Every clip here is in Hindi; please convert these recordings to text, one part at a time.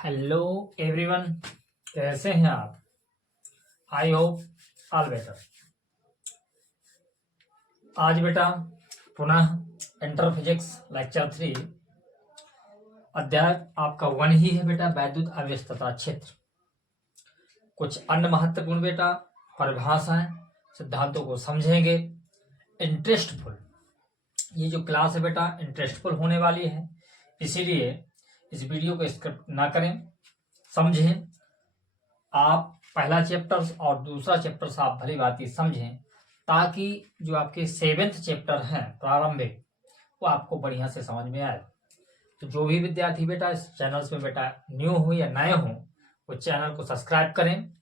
हेलो एवरीवन, कैसे हैं आप? I hope all better. आज बेटा पुनः इंटर फिजिक्स लेक्चर 3 अध्याय आपका 1 ही है बेटा, वैद्युत आवेश तथा क्षेत्र। कुछ अन्य महत्वपूर्ण बेटा परिभाषाएं सिद्धांतों को समझेंगे। इंटरेस्टफुल ये जो क्लास है बेटा इंटरेस्टफुल होने वाली है, इसीलिए इस वीडियो को स्किप ना करें, समझें। आप पहला चैप्टर और दूसरा चैप्टर आप भली भांति समझें, ताकि जो आपके 7th चैप्टर हैं प्रारंभिक, वो आपको बढ़िया से समझ में आए। तो जो भी विद्यार्थी बेटा इस चैनल में बेटा न्यू हो या नए हो, वो चैनल को सब्सक्राइब करें,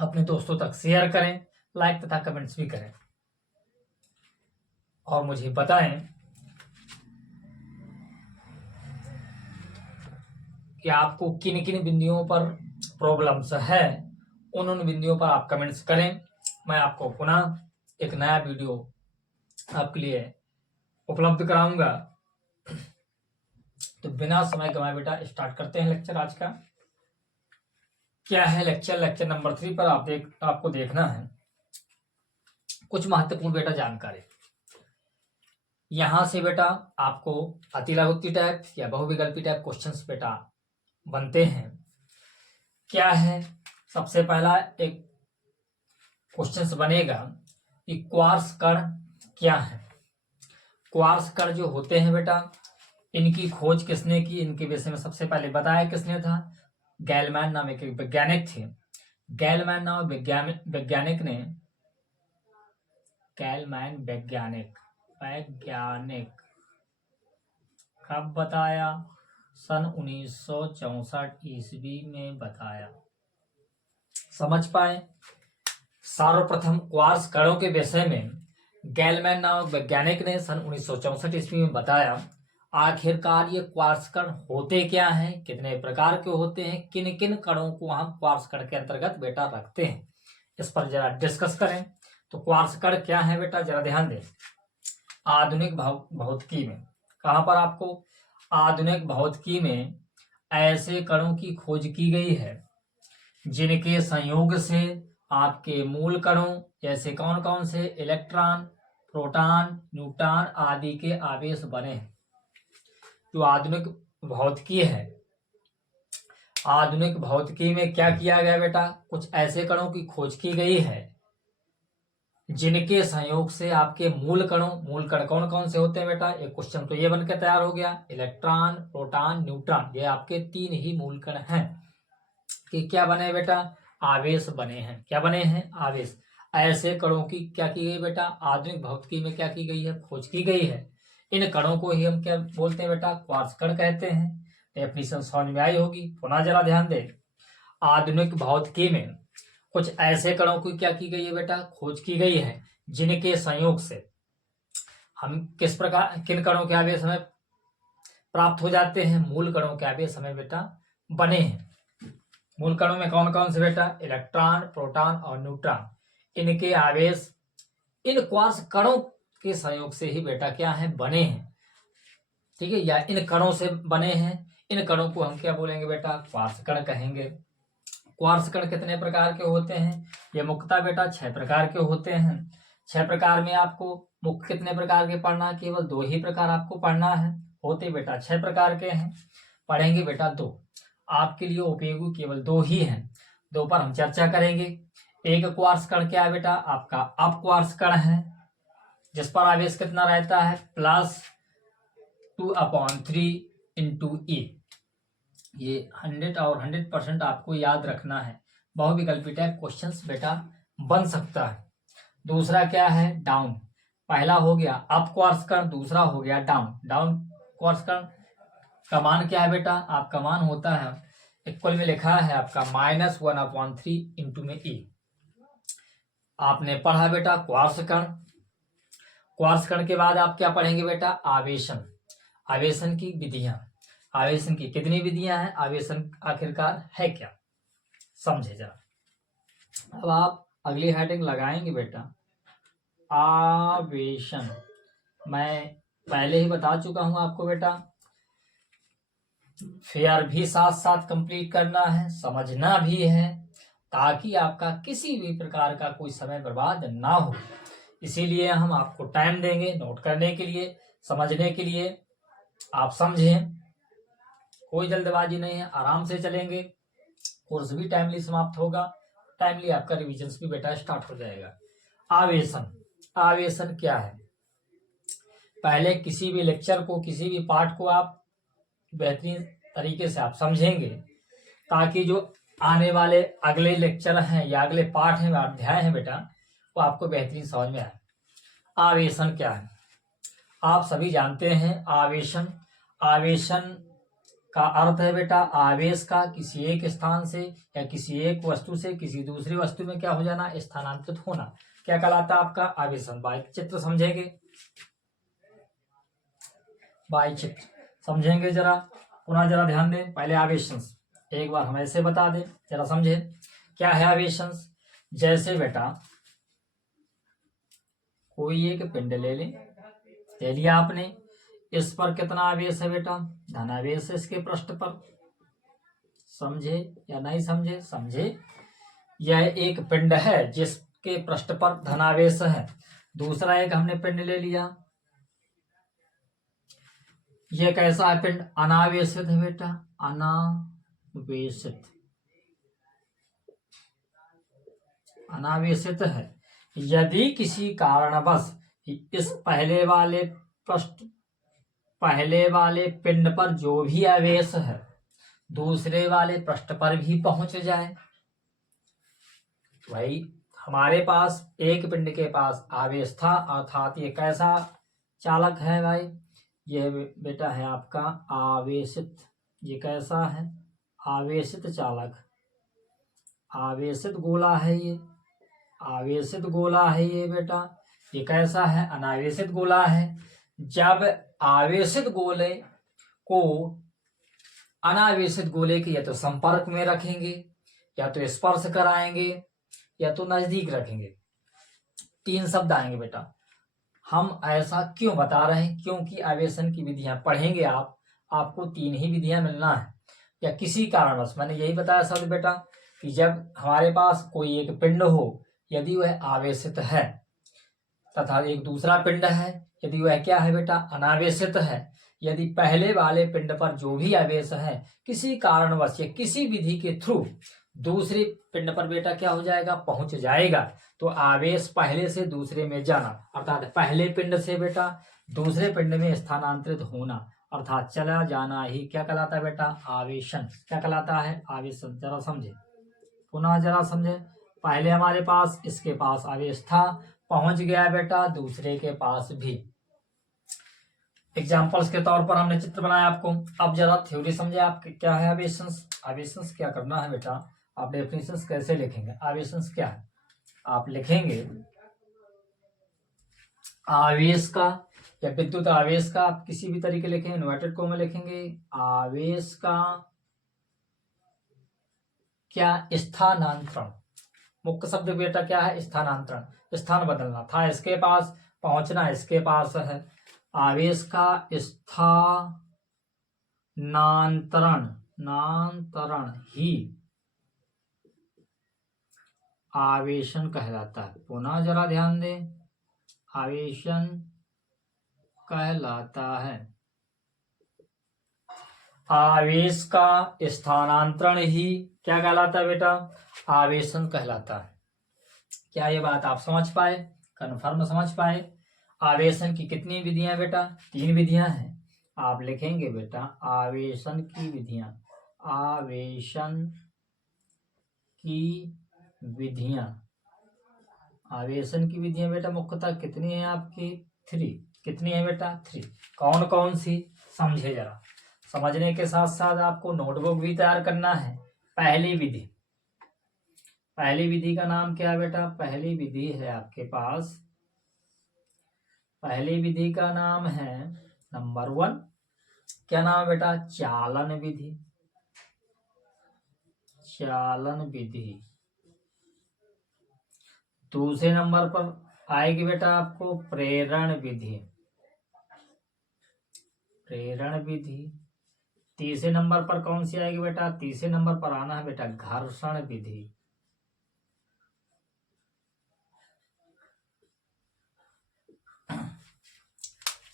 अपने दोस्तों तक शेयर करें, लाइक तथा कमेंट्स भी करें और मुझे बताएं कि आपको किन किन बिंदुओं पर प्रॉब्लम्स है। उन बिंदुओं पर आप कमेंट्स करें, मैं आपको पुनः एक नया वीडियो आपके लिए उपलब्ध कराऊंगा। तो बिना समय गंवाए बेटा स्टार्ट करते हैं लेक्चर आज का। क्या है लेक्चर नंबर 3 पर आपको देखना है कुछ महत्वपूर्ण बेटा जानकारी। यहां से बेटा आपको अतिलघुत्ती टाइप या बहुविकल्पी टाइप क्वेश्चंस बेटा बनते हैं। क्या है, सबसे पहला एक क्वेश्चंस बनेगा कि क्वार्ट्ज कण क्या है। क्वार्ट्ज कण जो होते हैं बेटा, इनकी खोज किसने की, इनके विषय में सबसे पहले बताया किसने था? गैलमैन नाम एक वैज्ञानिक थे। गैलमैन नाम वैज्ञानिक ने वैज्ञानिक कब बताया? सन 1964 ईस्वी में बताया। समझ पाए? सर्वप्रथम क्वार्ट्ज कणों के विषय में गैलमैन नामक वैज्ञानिक ने सन 1964 ईस्वी में बताया। आखिरकार ये क्वार्ट्ज कण होते क्या हैं, कितने प्रकार के होते हैं, किन किन कणों को हम क्वार्ट्ज कण के अंतर्गत बेटा रखते हैं, इस पर जरा डिस्कस करें। तो क्वार्ट्ज कण क्या है बेटा, जरा ध्यान दें। आधुनिक भौतिकी में, कहां पर आपको? आधुनिक भौतिकी में ऐसे कणों की खोज की गई है जिनके संयोग से आपके मूल कणों जैसे कौन कौन से? इलेक्ट्रॉन, प्रोटॉन, न्यूट्रॉन आदि के आवेश बने हैं। जो आधुनिक भौतिकी है, आधुनिक भौतिकी में क्या किया गया बेटा? कुछ ऐसे कणों की खोज की गई है जिनके संयोग से आपके मूल कण कौन कौन से होते हैं बेटा? एक क्वेश्चन तो ये बनकर तैयार हो गया, इलेक्ट्रॉन, प्रोटॉन, न्यूट्रॉन, ये आपके 3 ही मूल कण हैं कि क्या बने बेटा? आवेश बने हैं। क्या बने हैं? आवेश। ऐसे कणों की क्या की गई बेटा? आधुनिक भौतिकी में क्या की गई है? खोज की गई है। इन कणों को ही हम क्या बोलते हैं बेटा? क्वार्ट्ज कण कहते हैं। डेफिनेशन समझ में आई होगी, पुनः जरा ध्यान दें। आधुनिक भौतिकी में कुछ ऐसे कणों की क्या की गई है बेटा? खोज की गई है जिनके संयोग से हम किस प्रकार किन कणों के आवेश हमें प्राप्त हो जाते हैं? मूल कणों के आवेश हमें बेटा बने हैं। मूल कणों में कौन कौन से बेटा? इलेक्ट्रॉन, प्रोटॉन और न्यूट्रॉन। इनके आवेश इन क्वार्ट्ज कणों के संयोग से ही बेटा क्या है? बने हैं। ठीक है, या इन कणों से बने हैं। इन कणों को हम क्या बोलेंगे बेटा? क्वार्ट्ज कण कहेंगे। क्वार्ट्ज कण कितने प्रकार के होते हैं? ये मुख्यतः बेटा 6 प्रकार के होते हैं। 6 प्रकार में आपको मुख्य कितने प्रकार के पढ़ना? केवल 2 ही प्रकार आपको पढ़ना है। होते बेटा 6 प्रकार के हैं, पढ़ेंगे बेटा 2। आपके लिए उपयोगी केवल 2 ही हैं। 2 पर हम चर्चा करेंगे। एक क्वार्ट्ज कण क्या है बेटा? आपका अप क्वार्ट्ज कण है, जिस पर आवेश कितना रहता है? +2/3 × E। ये 100 और 100% आपको याद रखना है। बहुविकल्पी टाइप क्वेश्चंस बेटा बन सकता है। दूसरा क्या है? डाउन। पहला हो गया अप क्वार्ट्ज कण, दूसरा हो गया डाउन क्वार्ट्ज कण। का मान क्या है बेटा? आपका मान होता है, इक्वल में लिखा है आपका -1/3 × E। आपने पढ़ा बेटा क्वार्ट्ज कण। क्वार्ट्ज कण के बाद आप क्या पढ़ेंगे बेटा? आवेशन। आवेशन की विधियां। आवेशन की कितनी विधियां हैं? आवेशन आखिरकार है क्या, समझे जरा। अब आप अगली हेडिंग लगाएंगे बेटा आवेशन। मैं पहले ही बता चुका हूं आपको बेटा, फेयर भी साथ साथ कंप्लीट करना है, समझना भी है, ताकि आपका किसी भी प्रकार का कोई समय बर्बाद ना हो। इसीलिए हम आपको टाइम देंगे नोट करने के लिए, समझने के लिए। आप समझें, कोई जल्दबाजी नहीं है, आराम से चलेंगे। कोर्स भी टाइमली समाप्त होगा, टाइमली आपका रिविजन भी बेटा स्टार्ट हो जाएगा। आवेशन, आवेशन क्या है? पहले किसी भी लेक्चर को, किसी भी पार्ट को आप बेहतरीन तरीके से आप समझेंगे, ताकि जो आने वाले अगले लेक्चर हैं या अगले पाठ हैं, अध्याय हैं बेटा, वो आपको बेहतरीन समझ में आए। आवेशन क्या है? आप सभी जानते हैं आवेशन, आवेशन का अर्थ है बेटा आवेश का किसी एक स्थान से या किसी एक वस्तु से किसी दूसरी वस्तु में क्या हो जाना, स्थानांतरित होना। क्या कहलाता है आपका आवेशन? बाई चित्र समझेंगे, बाई चित्र समझेंगे। जरा पुनः जरा ध्यान दें, पहले आवेशन एक बार हम ऐसे बता दें, जरा समझे क्या है आवेशन। जैसे बेटा कोई एक पिंड ले लिया आपने, इस पर कितना आवेश है बेटा? धनावेश है इसके पृष्ठ पर। समझे या नहीं समझे? समझे। यह एक पिंड है जिसके पृष्ठ पर धनावेश है। दूसरा एक हमने पिंड ले लिया, यह कैसा है पिंड? अनावेशित है बेटा, अनावेशित, अनावेशित है। यदि किसी कारणवश इस पहले वाले पिंड पर जो भी आवेश है दूसरे वाले पृष्ठ पर भी पहुंच जाए, भाई हमारे पास एक पिंड के पास आवेश था, अर्थात ये कैसा चालक है भाई? ये बेटा है आपका आवेशित। ये कैसा है? आवेशित चालक, आवेशित गोला है ये, आवेशित गोला है ये बेटा। ये कैसा है? अनावेशित गोला है। जब आवेशित गोले को अनावेशित गोले के या तो संपर्क में रखेंगे, या तो स्पर्श कराएंगे, या तो नजदीक रखेंगे, तीन शब्द आएंगे बेटा। हम ऐसा क्यों बता रहे हैं? क्योंकि आवेशन की विधियां पढ़ेंगे आपको तीन ही विधियां मिलना है। या किसी कारणवश, मैंने यही बताया शब्द बेटा कि जब हमारे पास कोई एक पिंड हो, यदि वह आवेशित है, तथा एक दूसरा पिंड है यदि वह क्या है बेटा? अनावेशित है। यदि पहले वाले पिंड पर जो भी आवेश है किसी कारणवश या किसी विधि के थ्रू दूसरे पिंड पर बेटा क्या हो जाएगा? पहुंच जाएगा। तो आवेश पहले से दूसरे में जाना, अर्थात पहले पिंड से बेटा दूसरे पिंड में स्थानांतरित होना, अर्थात चला जाना ही क्या कहलाता है बेटा? आवेशन। क्या कहलाता है? आवेशन। जरा समझे, पुनः जरा समझे। पहले हमारे पास इसके पास आवेश था, पहुंच गया बेटा दूसरे के पास भी। एग्जाम्पल्स के तौर पर हमने चित्र बनाया आपको। अब जरा थ्योरी समझे आप क्या है आवेशंस। आवेशंस क्या करना है बेटा? आप डेफिनेशंस कैसे लिखेंगे? आवेशंस क्या है? आप लिखेंगे आवेश का या विद्युत आवेश का, आप किसी भी तरीके लिखेंगे, इन्वर्टेड कॉमा लिखेंगे। आवेश का क्या? स्थानांतरण। मुख्य शब्द बेटा क्या है? स्थानांतरण, स्थान बदलना था इसके पास, पहुंचना इसके पास है। आवेश का स्थानांतरण ही आवेशन कहलाता है। पुनः जरा ध्यान दें, आवेशन कहलाता है। आवेश का स्थानांतरण ही क्या कहलाता है बेटा? आवेशन कहलाता है। क्या ये बात आप समझ पाए? कन्फर्म समझ पाए? आवेशन की कितनी विधियां बेटा? तीन विधियां हैं। आप लिखेंगे बेटा आवेशन की विधियां, आवेशन की विधियां, आवेशन की विधियां बेटा मुख्यतः कितनी है आपकी? 3। कितनी है बेटा? 3। कौन कौन सी? समझे जरा। समझने के साथ साथ आपको नोटबुक भी तैयार करना है। पहली विधि, पहली विधि का नाम क्या है बेटा? पहली विधि है आपके पास, पहली विधि का नाम है नंबर 1, क्या नाम है बेटा? चालन विधि। चालन विधि। दूसरे नंबर पर आएगी बेटा आपको प्रेरण विधि। प्रेरण विधि। तीसरे नंबर पर कौन सी आएगी बेटा? तीसरे नंबर पर आना है बेटा घर्षण विधि।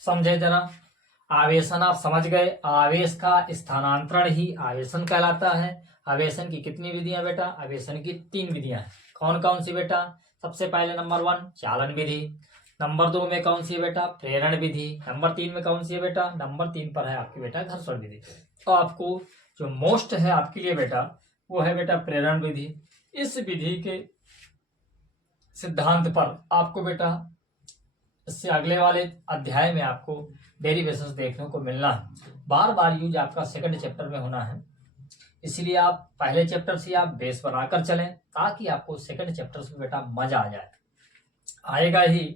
समझे जरा, आवेशन आप समझ गए। आवेश का स्थानांतरण ही आवेशन कहलाता है। आवेशन की कितनी विधियां बेटा? आवेशन की 3 विधियां हैं। कौन कौन सी बेटा? सबसे पहले नंबर 1 चालन विधि, नंबर 2 में कौन सी है बेटा? प्रेरण विधि, नंबर 3 में कौन सी है बेटा? नंबर 3 पर है आपकी बेटा घर्षण विधि। तो आपको जो मोस्ट है आपके लिए बेटा वो है बेटा प्रेरण विधि। इस विधि के सिद्धांत पर आपको बेटा इससे अगले वाले अध्याय में आपको डेरिवेशंस देखने को मिलना है। बार बार यूज आपका सेकंड चैप्टर में होना है, इसलिए आप पहले चैप्टर से आप बेस बनाकर चलें ताकि आपको सेकंड चैप्टर से बेटा मजा आ जाए, आएगा ही।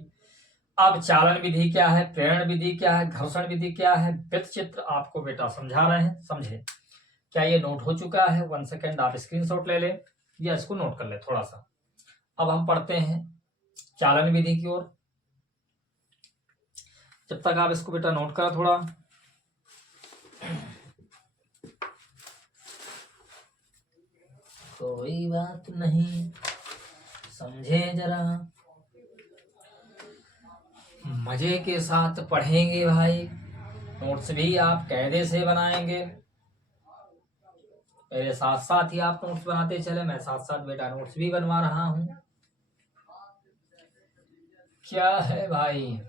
अब चालन विधि क्या है, प्रेरण विधि क्या है, घर्षण विधि क्या है, वृत्त चित्र आपको बेटा समझा रहे हैं। समझे? क्या ये नोट हो चुका है? 1 सेकेंड आप स्क्रीनशॉट ले ले या इसको नोट कर ले थोड़ा सा। अब हम पढ़ते हैं चालन विधि की ओर। जब तक आप इसको बेटा नोट करा थोड़ा। कोई बात नहीं, समझे जरा, मजे के साथ पढ़ेंगे भाई। नोट्स भी आप कायदे से बनाएंगे, मेरे साथ साथ ही आप नोट्स बनाते चले, मैं साथ साथ बेटा नोट्स भी बनवा रहा हूं। क्या है भाई,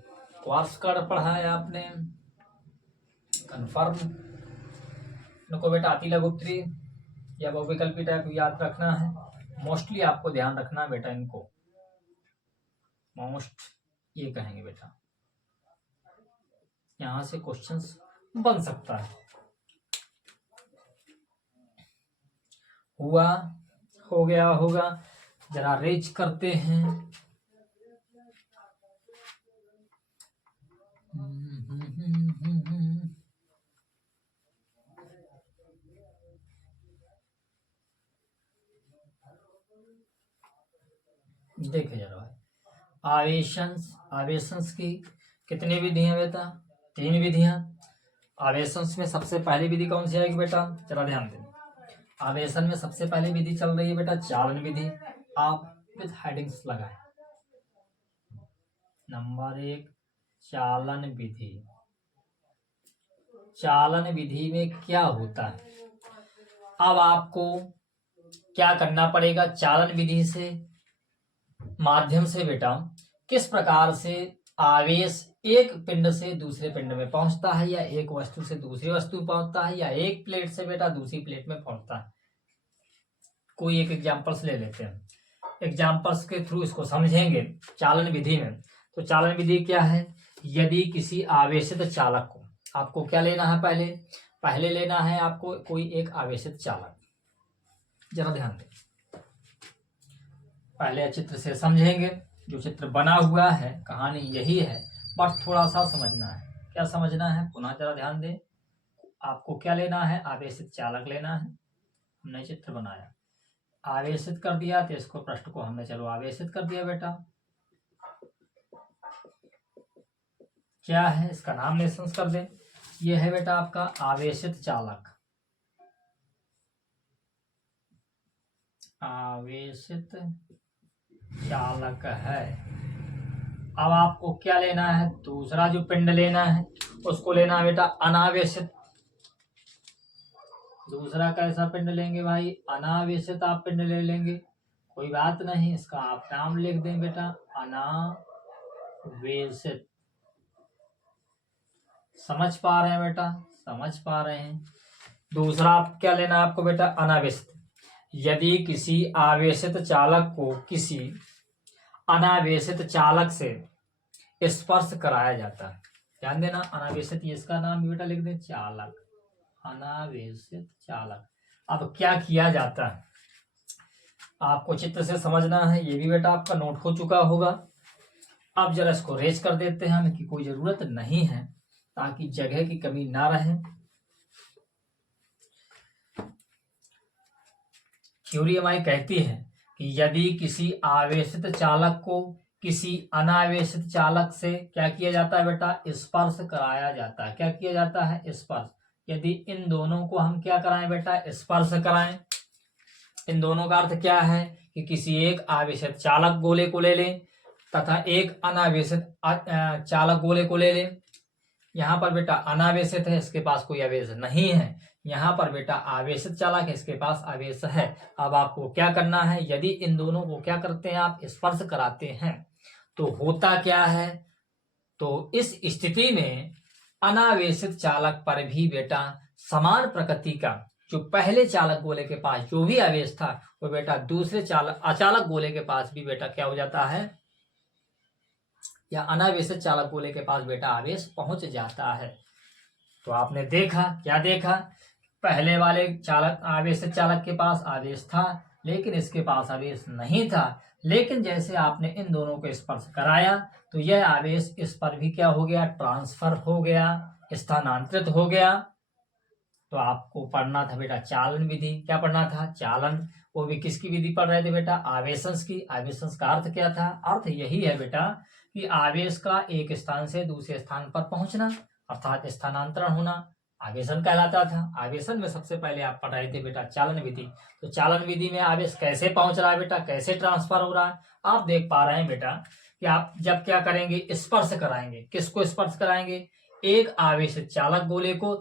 क्वार्ट्ज कार्ड पढ़ा है आपने, कन्फर्म इनको बेटा अति लघुत्तरी या बहुविकल्पी टाइप याद रखना है। मोस्टली आपको ध्यान रखना है बेटा, इनको मोस्ट ये कहेंगे बेटा, यहां से क्वेश्चंस बन सकता है। हुआ, हो गया होगा, जरा रेज करते हैं। देखे जरा भाई, आवेशंस की कितनी विधियां बेटा? 3 विधियां। आवेशंस में सबसे पहली विधि कौन सी आएगी बेटा? जरा ध्यान दें, आवेशन में सबसे पहली विधि चल रही है बेटा चालन विधि। आप विद हेडिंग्स लगाएं। नंबर 1 चालन विधि। चालन विधि में क्या होता है? अब आपको क्या करना पड़ेगा? चालन विधि से माध्यम से बेटा किस प्रकार से आवेश एक पिंड से दूसरे पिंड में पहुंचता है, या एक वस्तु से दूसरी वस्तु पहुंचता है, या एक प्लेट से बेटा दूसरी प्लेट में पहुंचता है। कोई एक एग्जांपल्स ले लेते हैं, एग्जांपल्स के थ्रू इसको समझेंगे चालन विधि में। तो चालन विधि क्या है? यदि किसी आवेशित चालक को, आपको क्या लेना है? पहले लेना है आपको कोई एक आवेशित चालक। जरा ध्यान दें, पहले चित्र से समझेंगे। जो चित्र बना हुआ है कहानी यही है, बस थोड़ा सा समझना है। क्या समझना है? पुनः जरा ध्यान दें, आपको क्या लेना है? आवेशित चालक लेना है। हमने चित्र बनाया, आवेशित कर दिया, तो इसको पृष्ठ को हमने चलो आवेशित कर दिया बेटा। क्या है इसका नाम लेसन कर दें। ये है बेटा आपका आवेशित चालक, आवेशित चालक है। अब आपको क्या लेना है? दूसरा जो पिंड लेना है उसको लेना है बेटा अनावेशित। दूसरा कैसा पिंड लेंगे भाई? अनावेशित आप पिंड ले लेंगे, कोई बात नहीं, इसका आप नाम लिख दें बेटा अनावेशित। समझ पा रहे हैं बेटा? समझ पा रहे हैं। दूसरा आप क्या लेना है आपको बेटा? अनावेशित। यदि किसी आवेशित चालक को किसी अनावेशित चालक से स्पर्श कराया जाता है, ध्यान देना, अनावेशित, ये इसका नाम भी बेटा लिख दें चालक, अनावेशित चालक। अब क्या किया जाता है आपको चित्र से समझना है, ये भी बेटा आपका नोट हो चुका होगा। अब जरा इसको रेज कर देते हैं, हमें की कोई जरूरत नहीं है ताकि जगह की कमी ना रहे। थ्योरी हमारी कहती है कि यदि किसी आवेशित चालक को किसी अनावेशित चालक से क्या किया जाता है बेटा? स्पर्श कराया जाता है। क्या किया जाता है? स्पर्श। यदि इन दोनों को हम क्या कराएं बेटा, स्पर्श कराएं। इन दोनों का अर्थ क्या है कि किसी एक आवेशित चालक गोले को ले लें तथा एक अनावेशित चालक गोले को ले लें। यहाँ पर बेटा अनावेशित है, इसके पास कोई आवेश नहीं है। यहाँ पर बेटा आवेशित चालक है, इसके पास आवेश है। अब आपको क्या करना है, यदि इन दोनों को क्या करते हैं, आप स्पर्श कराते हैं तो होता क्या है, तो इस स्थिति में अनावेशित चालक पर भी बेटा समान प्रकृति का जो पहले चालक गोले के पास जो भी आवेश था वो बेटा दूसरे अचालक गोले के पास भी बेटा क्या हो जाता है, या अनावेशित चालक गोले के पास बेटा आवेश पहुंच जाता है। तो आपने देखा, क्या देखा, पहले वाले चालक आवेशित चालक के पास आवेश था लेकिन इसके पास आवेश नहीं था। लेकिन जैसे आपने इन दोनों को स्पर्श कराया तो यह आवेश इस पर भी क्या हो गया, ट्रांसफर हो गया, स्थानांतरित हो गया। तो आपको पढ़ना था बेटा चालन विधि। क्या पढ़ना था, चालन। वो भी किसकी विधि पढ़ रहे थे बेटा, आवेशंस की। आवेशंस का अर्थ क्या था, अर्थ यही है बेटा कि आवेश का एक स्थान से दूसरे स्थान पर पहुंचना अर्थात स्थानांतरण होना आवेशन कहलाता था। आवेशन में सबसे पहले आप पढ़ रहे थे बेटा चालन विधि। तो चालन विधि में आवेश कैसे पहुंच रहा है बेटा, कैसे ट्रांसफर हो रहा है, आप देख पा रहे हैं बेटा कि आप जब क्या करेंगे, स्पर्श कराएंगे। किसको स्पर्श कराएंगे, एक आवेशित चालक गोले को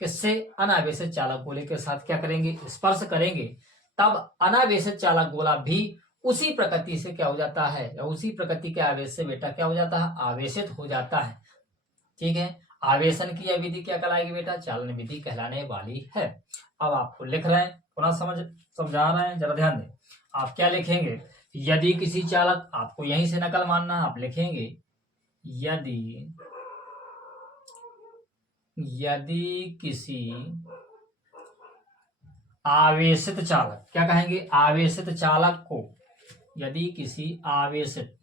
किससे, अनावेशित चालक गोले के साथ क्या करेंगे, स्पर्श करेंगे। तब अनावेशित चालक गोला भी उसी प्रकृति से क्या हो जाता है, या उसी प्रकृति के आवेश से बेटा क्या हो जाता है, आवेशित हो जाता है। ठीक है, आवेशन की यह विधि क्या कहलाएगी बेटा, चालन विधि कहलाने वाली है। अब आपको लिख रहे हैं, पुनः समझा रहे हैं, जरा ध्यान दें। आप क्या लिखेंगे, यदि किसी चालक, आपको यहीं से नकल मानना, आप लिखेंगे यदि किसी आवेशित चालक, क्या कहेंगे, आवेशित चालक को, यदि किसी आवेशित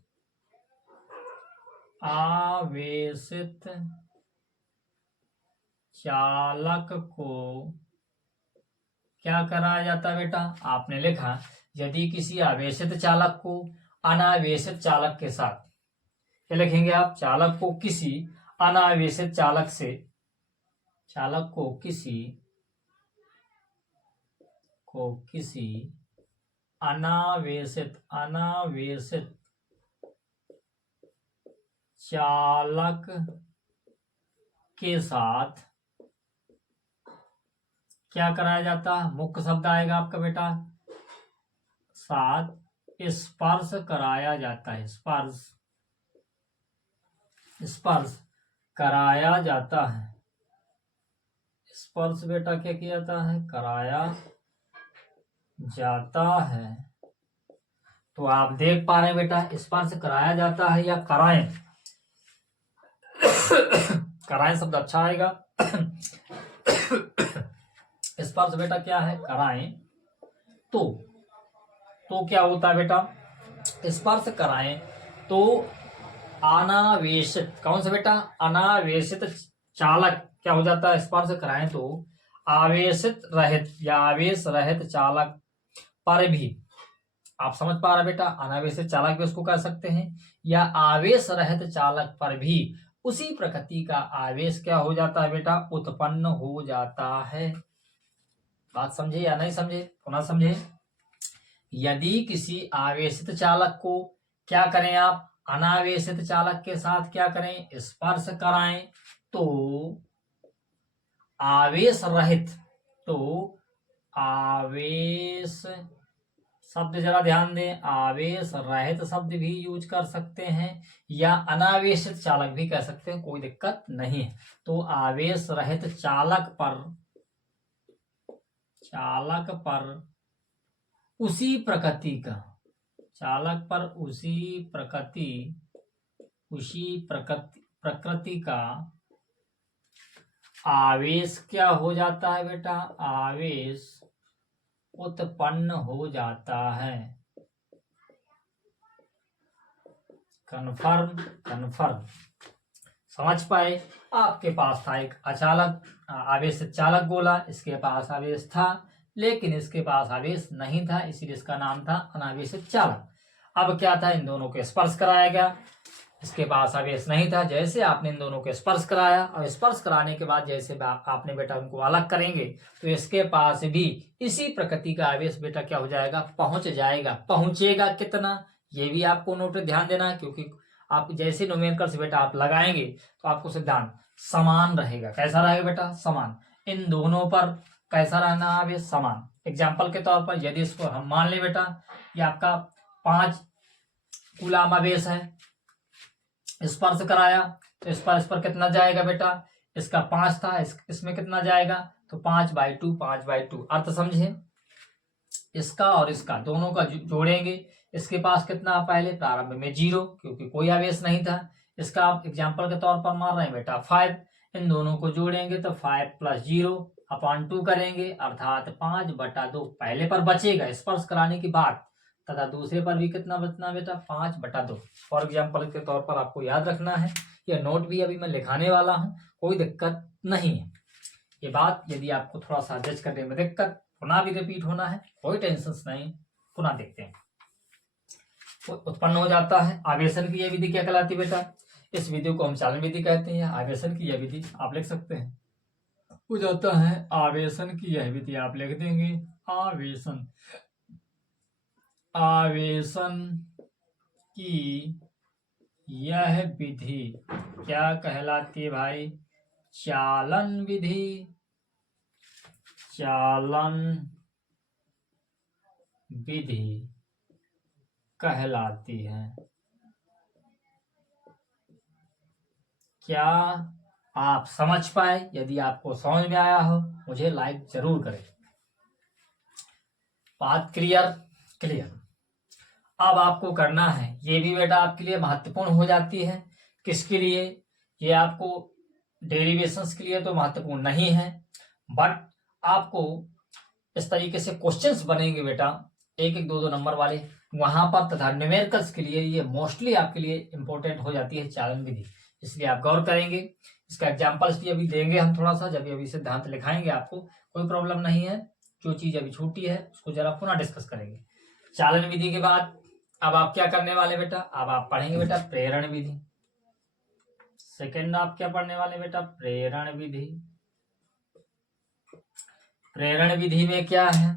चालक को क्या कराया जाता है बेटा, आपने लिखा यदि किसी आवेशित चालक को अनावेशित चालक के साथ, क्या लिखेंगे आप, चालक को किसी अनावेशित चालक से, चालक को किसी अनावेशित चालक के साथ क्या कराया जाता है, मुख्य शब्द आएगा आपका बेटा, साथ स्पर्श कराया जाता है। स्पर्श कराया जाता है। स्पर्श बेटा क्या किया जाता है, कराया जाता है। तो आप देख पा रहे हैं बेटा, स्पर्श कराया जाता है या कराएं, कराएं शब्द अच्छा आएगा। स्पर्श बेटा क्या है, कराएं। तो क्या होता है बेटा, स्पर्श कराएं तो अनावेशित, कौन सा बेटा, अनावेशित चालक क्या हो जाता है, स्पर्श कराएं तो आवेशित रहित या आवेश रहित चालक पर भी, आप समझ पा रहे बेटा, अनावेशित चालक भी उसको कह सकते हैं, या आवेश रहित चालक पर भी उसी प्रकृति का आवेश क्या हो जाता है बेटा, उत्पन्न हो जाता है। बात समझे या नहीं समझे, पुनः समझे। यदि किसी आवेशित चालक को क्या करें आप, अनावेशित चालक के साथ क्या करें, स्पर्श कराएं तो आवेश रहित, तो आवेश शब्द जरा ध्यान दें, आवेश रहित शब्द भी यूज कर सकते हैं या अनावेशित चालक भी कह सकते हैं, कोई दिक्कत नहीं है। तो आवेश रहित चालक पर उसी प्रकृति का, चालक पर उसी प्रकृति का आवेश क्या हो जाता है बेटा, आवेश उत्पन्न हो जाता है। कन्फर्म समझ पाए। आपके पास था एक अचालक आवेशित चालक गोला, इसके पास आवेश था लेकिन इसके पास आवेश नहीं था, इसीलिए इसका नाम था अनावेशित चालक। अब क्या था, इन दोनों को स्पर्श कराया गया इसके पास आवेश नहीं था। जैसे आपने इन दोनों को स्पर्श कराया और स्पर्श कराने के बाद जैसे आपने बेटा उनको अलग करेंगे तो इसके पास भी इसी प्रकृति का आवेश बेटा क्या हो जाएगा, पहुंच जाएगा। पहुंचेगा कितना, ये भी आपको नोट आध्यान देना है, क्योंकि आप जैसे न्यूमेरिकल से बेटा आप लगाएंगे तो आपको सिद्धांत समान रहेगा। कैसा रहेगा बेटा, समान। इन दोनों पर कैसा रहना आवेश, समान। एग्जाम्पल के तौर पर यदि इसको हम मान ले बेटा ये आपका 5 कूलाम आवेश है, स्पर्श कराया तो इस पर कितना जाएगा बेटा, इसका 5 था, इसमें कितना जाएगा तो 5/2 5/2। अर्थ समझे, इसका और इसका दोनों का जोड़ेंगे, इसके पास कितना पहले प्रारंभ में 0 क्योंकि कोई आवेश नहीं था। इसका आप एग्जाम्पल के तौर पर मार रहे हैं बेटा 5, इन दोनों को जोड़ेंगे तो 5 + 0/2 करेंगे अर्थात 5/2 पहले पर बचेगा स्पर्श कराने की बात, तथा दूसरे पर भी कितना बचना बेटा 5/2। फॉर एग्जाम्पल के तौर पर आपको याद रखना है, यह नोट भी अभी मैं लिखाने वाला हूँ, कोई दिक्कत नहीं है। ये बात यदि आपको थोड़ा सा जज करने में दिक्कत, पुनः भी रिपीट होना है, कोई टेंशन नहीं। पुनः देखते हैं, तो उत्पन्न हो जाता है आवेशन की यह विधि क्या कहलाती है बेटा, इस विधि को हम चालन विधि कहते हैं। आवेशन की यह विधि आप लिख सकते हैं, हो जाता है आवेशन की यह विधि, आप लिख देंगे आवेशन। आवेशन की यह विधि क्या कहलाती है भाई, चालन विधि। चालन विधि कहलाती है। क्या आप समझ पाए? यदि आपको समझ में आया हो मुझे लाइक जरूर करें। बात क्लियर? क्लियर। अब आपको करना है, ये भी बेटा आपके लिए महत्वपूर्ण हो जाती है। किसके लिए? ये आपको डेरिवेशंस के लिए तो महत्वपूर्ण नहीं है, बट आपको इस तरीके से क्वेश्चंस बनेंगे बेटा 1-1 2-2 नंबर वाले, वहां पर तथा न्यूमेरिकल्स के लिए ये मोस्टली आपके लिए इंपॉर्टेंट हो जाती है चालन विधि, इसलिए आप गौर करेंगे। इसका एग्जाम्पल्स भी अभी देंगे हम थोड़ा सा, जब अभी सिद्धांत लिखाएंगे आपको कोई प्रॉब्लम नहीं है। जो चीज अभी छूटी है उसको जरा पुनः डिस्कस करेंगे। चालन विधि के बाद अब आप क्या करने वाले बेटा, अब आप पढ़ेंगे बेटा प्रेरण विधि। सेकेंड आप क्या पढ़ने वाले बेटा, प्रेरण विधि। प्रेरण विधि में क्या है,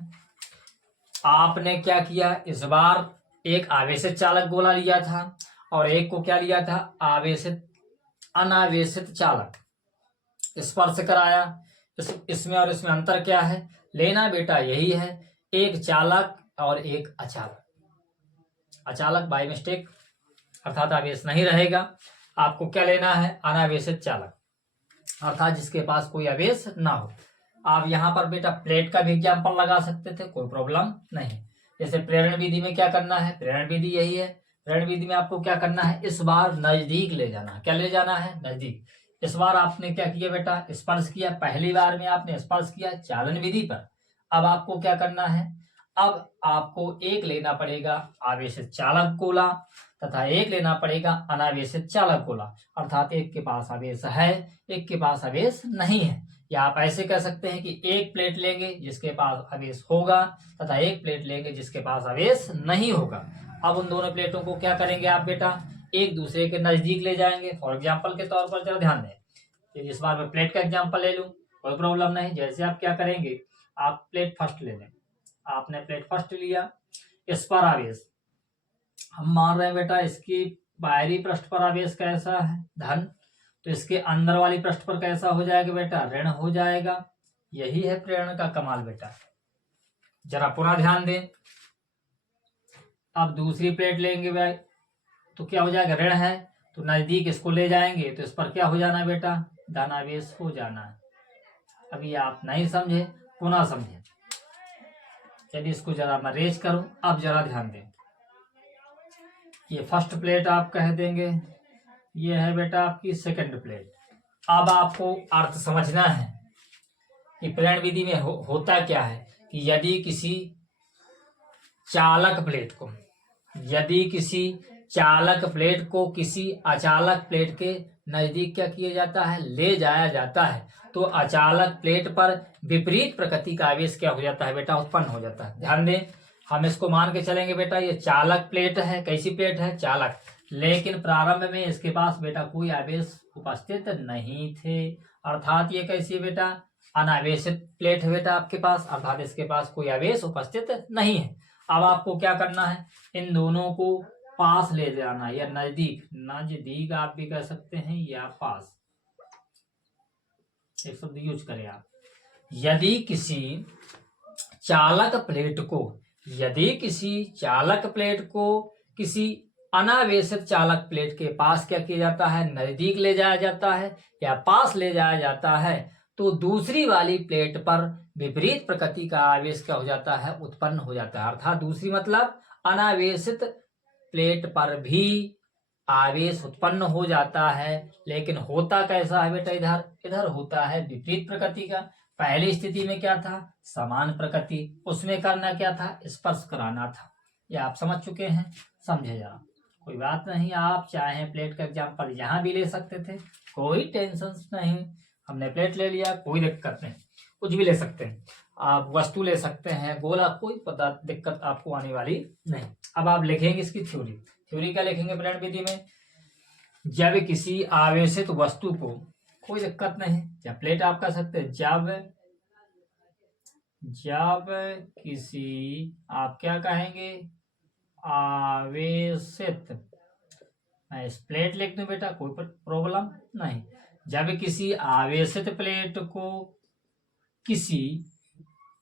आपने क्या किया, इस बार एक आवेशित चालक गोला लिया था और एक को क्या लिया था, आवेशित अनावेशित चालक। स्पर्श कराया, इसमें और इसमें अंतर क्या है, लेना बेटा यही है, एक चालक और एक अचालक। अचालक बाय मिस्टेक अर्थात आवेश नहीं रहेगा, आपको क्या लेना है, अनावेशित चालक अर्थात जिसके पास कोई आवेश ना हो। आप यहाँ पर बेटा प्लेट का भी एग्जाम्पल लगा सकते थे, कोई प्रॉब्लम नहीं। जैसे प्रेरण विधि में क्या करना है, प्रेरण विधि यही है। प्रेरण विधि में आपको क्या करना है, इस बार नजदीक ले जाना है। क्या ले जाना है, नजदीक। इस बार आपने क्या किया बेटा, स्पर्श किया, पहली बार में आपने स्पर्श किया चालन विधि पर। अब आपको क्या करना है, अब आपको एक लेना पड़ेगा आवेशित चालक गोला तथा एक लेना पड़ेगा अनावेशित चालक गोला, अर्थात एक के पास आवेश है एक के पास आवेश नहीं है। या आप ऐसे कह सकते हैं कि एक प्लेट लेंगे जिसके पास आवेश होगा तथा एक प्लेट लेंगे जिसके पास आवेश नहीं होगा। अब उन दोनों प्लेटों को क्या करेंगे आप बेटा, एक दूसरे के नजदीक ले जाएंगे। फॉर एग्जाम्पल के तौर पर जरा ध्यान दें, तो इस बार मैं प्लेट का एग्जाम्पल ले लूं, कोई प्रॉब्लम नहीं। जैसे आप क्या करेंगे, आप प्लेट फर्स्ट ले लें। आपने प्लेट फर्स्ट लिया, इस पर आवेश हम मान रहे हैं बेटा, इसकी बाहरी पृष्ठ पर आवेश कैसा है, धन, तो इसके अंदर वाली पृष्ठ पर कैसा हो जाएगा बेटा, ऋण हो जाएगा। यही है प्रेरण का कमाल बेटा। जरा पुनः ध्यान दें, अब दूसरी प्लेट लेंगे भाई तो क्या हो जाएगा, ऋण है तो नजदीक इसको ले जाएंगे तो इस पर क्या हो जाना है बेटा, धनावेश हो जाना है। अभी आप नहीं समझे, पुनः समझे। चलिए इसको जरा मैं रेज करूं, अब जरा ध्यान दें। ये फर्स्ट प्लेट आप कह देंगे, ये है बेटा आपकी सेकंड प्लेट। अब आपको अर्थ समझना है कि प्रेरण विधि में होता क्या है कि यदि किसी चालक प्लेट को किसी अचालक प्लेट के नजदीक क्या किया जाता है, ले जाया जाता है, तो अचालक प्लेट पर विपरीत प्रकृति का आवेश क्या हो जाता है बेटा, उत्पन्न हो जाता है। ध्यान दें, हम इसको मान के चलेंगे बेटा, ये चालक प्लेट है। कैसी प्लेट है, चालक। लेकिन प्रारंभ में इसके पास बेटा कोई आवेश उपस्थित नहीं थे, अर्थात ये कैसी है बेटा, अनावेशित प्लेट है बेटा आपके पास, अर्थात इसके पास कोई आवेश उपस्थित नहीं है। अब आपको क्या करना है, इन दोनों को पास ले जाना या नजदीक, नजदीक आप भी कह सकते हैं या पास, एक शब्द यूज करें आप। यदि किसी चालक प्लेट को किसी अनावेशित चालक प्लेट के पास क्या किया जाता है, नजदीक ले जाया जाता है या पास ले जाया जाता है, तो दूसरी वाली प्लेट पर विपरीत प्रकृति का आवेश क्या हो जाता है, उत्पन्न हो जाता है। अर्थात दूसरी मतलब अनावेशित प्लेट पर भी आवेश उत्पन्न हो जाता है, लेकिन होता कैसा है बेटा, इधर होता है विपरीत प्रकृति का। पहली स्थिति में क्या था, समान प्रकृति, उसमें करना क्या था, स्पर्श कराना था। ये आप समझ चुके हैं, समझे जरा, कोई बात नहीं। आप चाहे प्लेट का एग्जाम्पल यहाँ भी ले सकते थे, कोई टेंशन नहीं। हमने प्लेट ले लिया, कोई दिक्कत नहीं, कुछ भी ले सकते हैं आप, वस्तु ले सकते हैं, गोला, कोई पता दिक्कत आपको आने वाली नहीं। अब आप लिखेंगे इसकी थ्योरी क्या लिखेंगे प्लेट विधि में, जब किसी आवेशित वस्तु को, कोई दिक्कत नहीं, जब प्लेट आप कह सकते हैं, जब किसी, आप क्या कहेंगे, आवेशित, मैं इस प्लेट लिख दूं बेटा, कोई प्रॉब्लम नहीं। जब किसी आवेशित प्लेट को किसी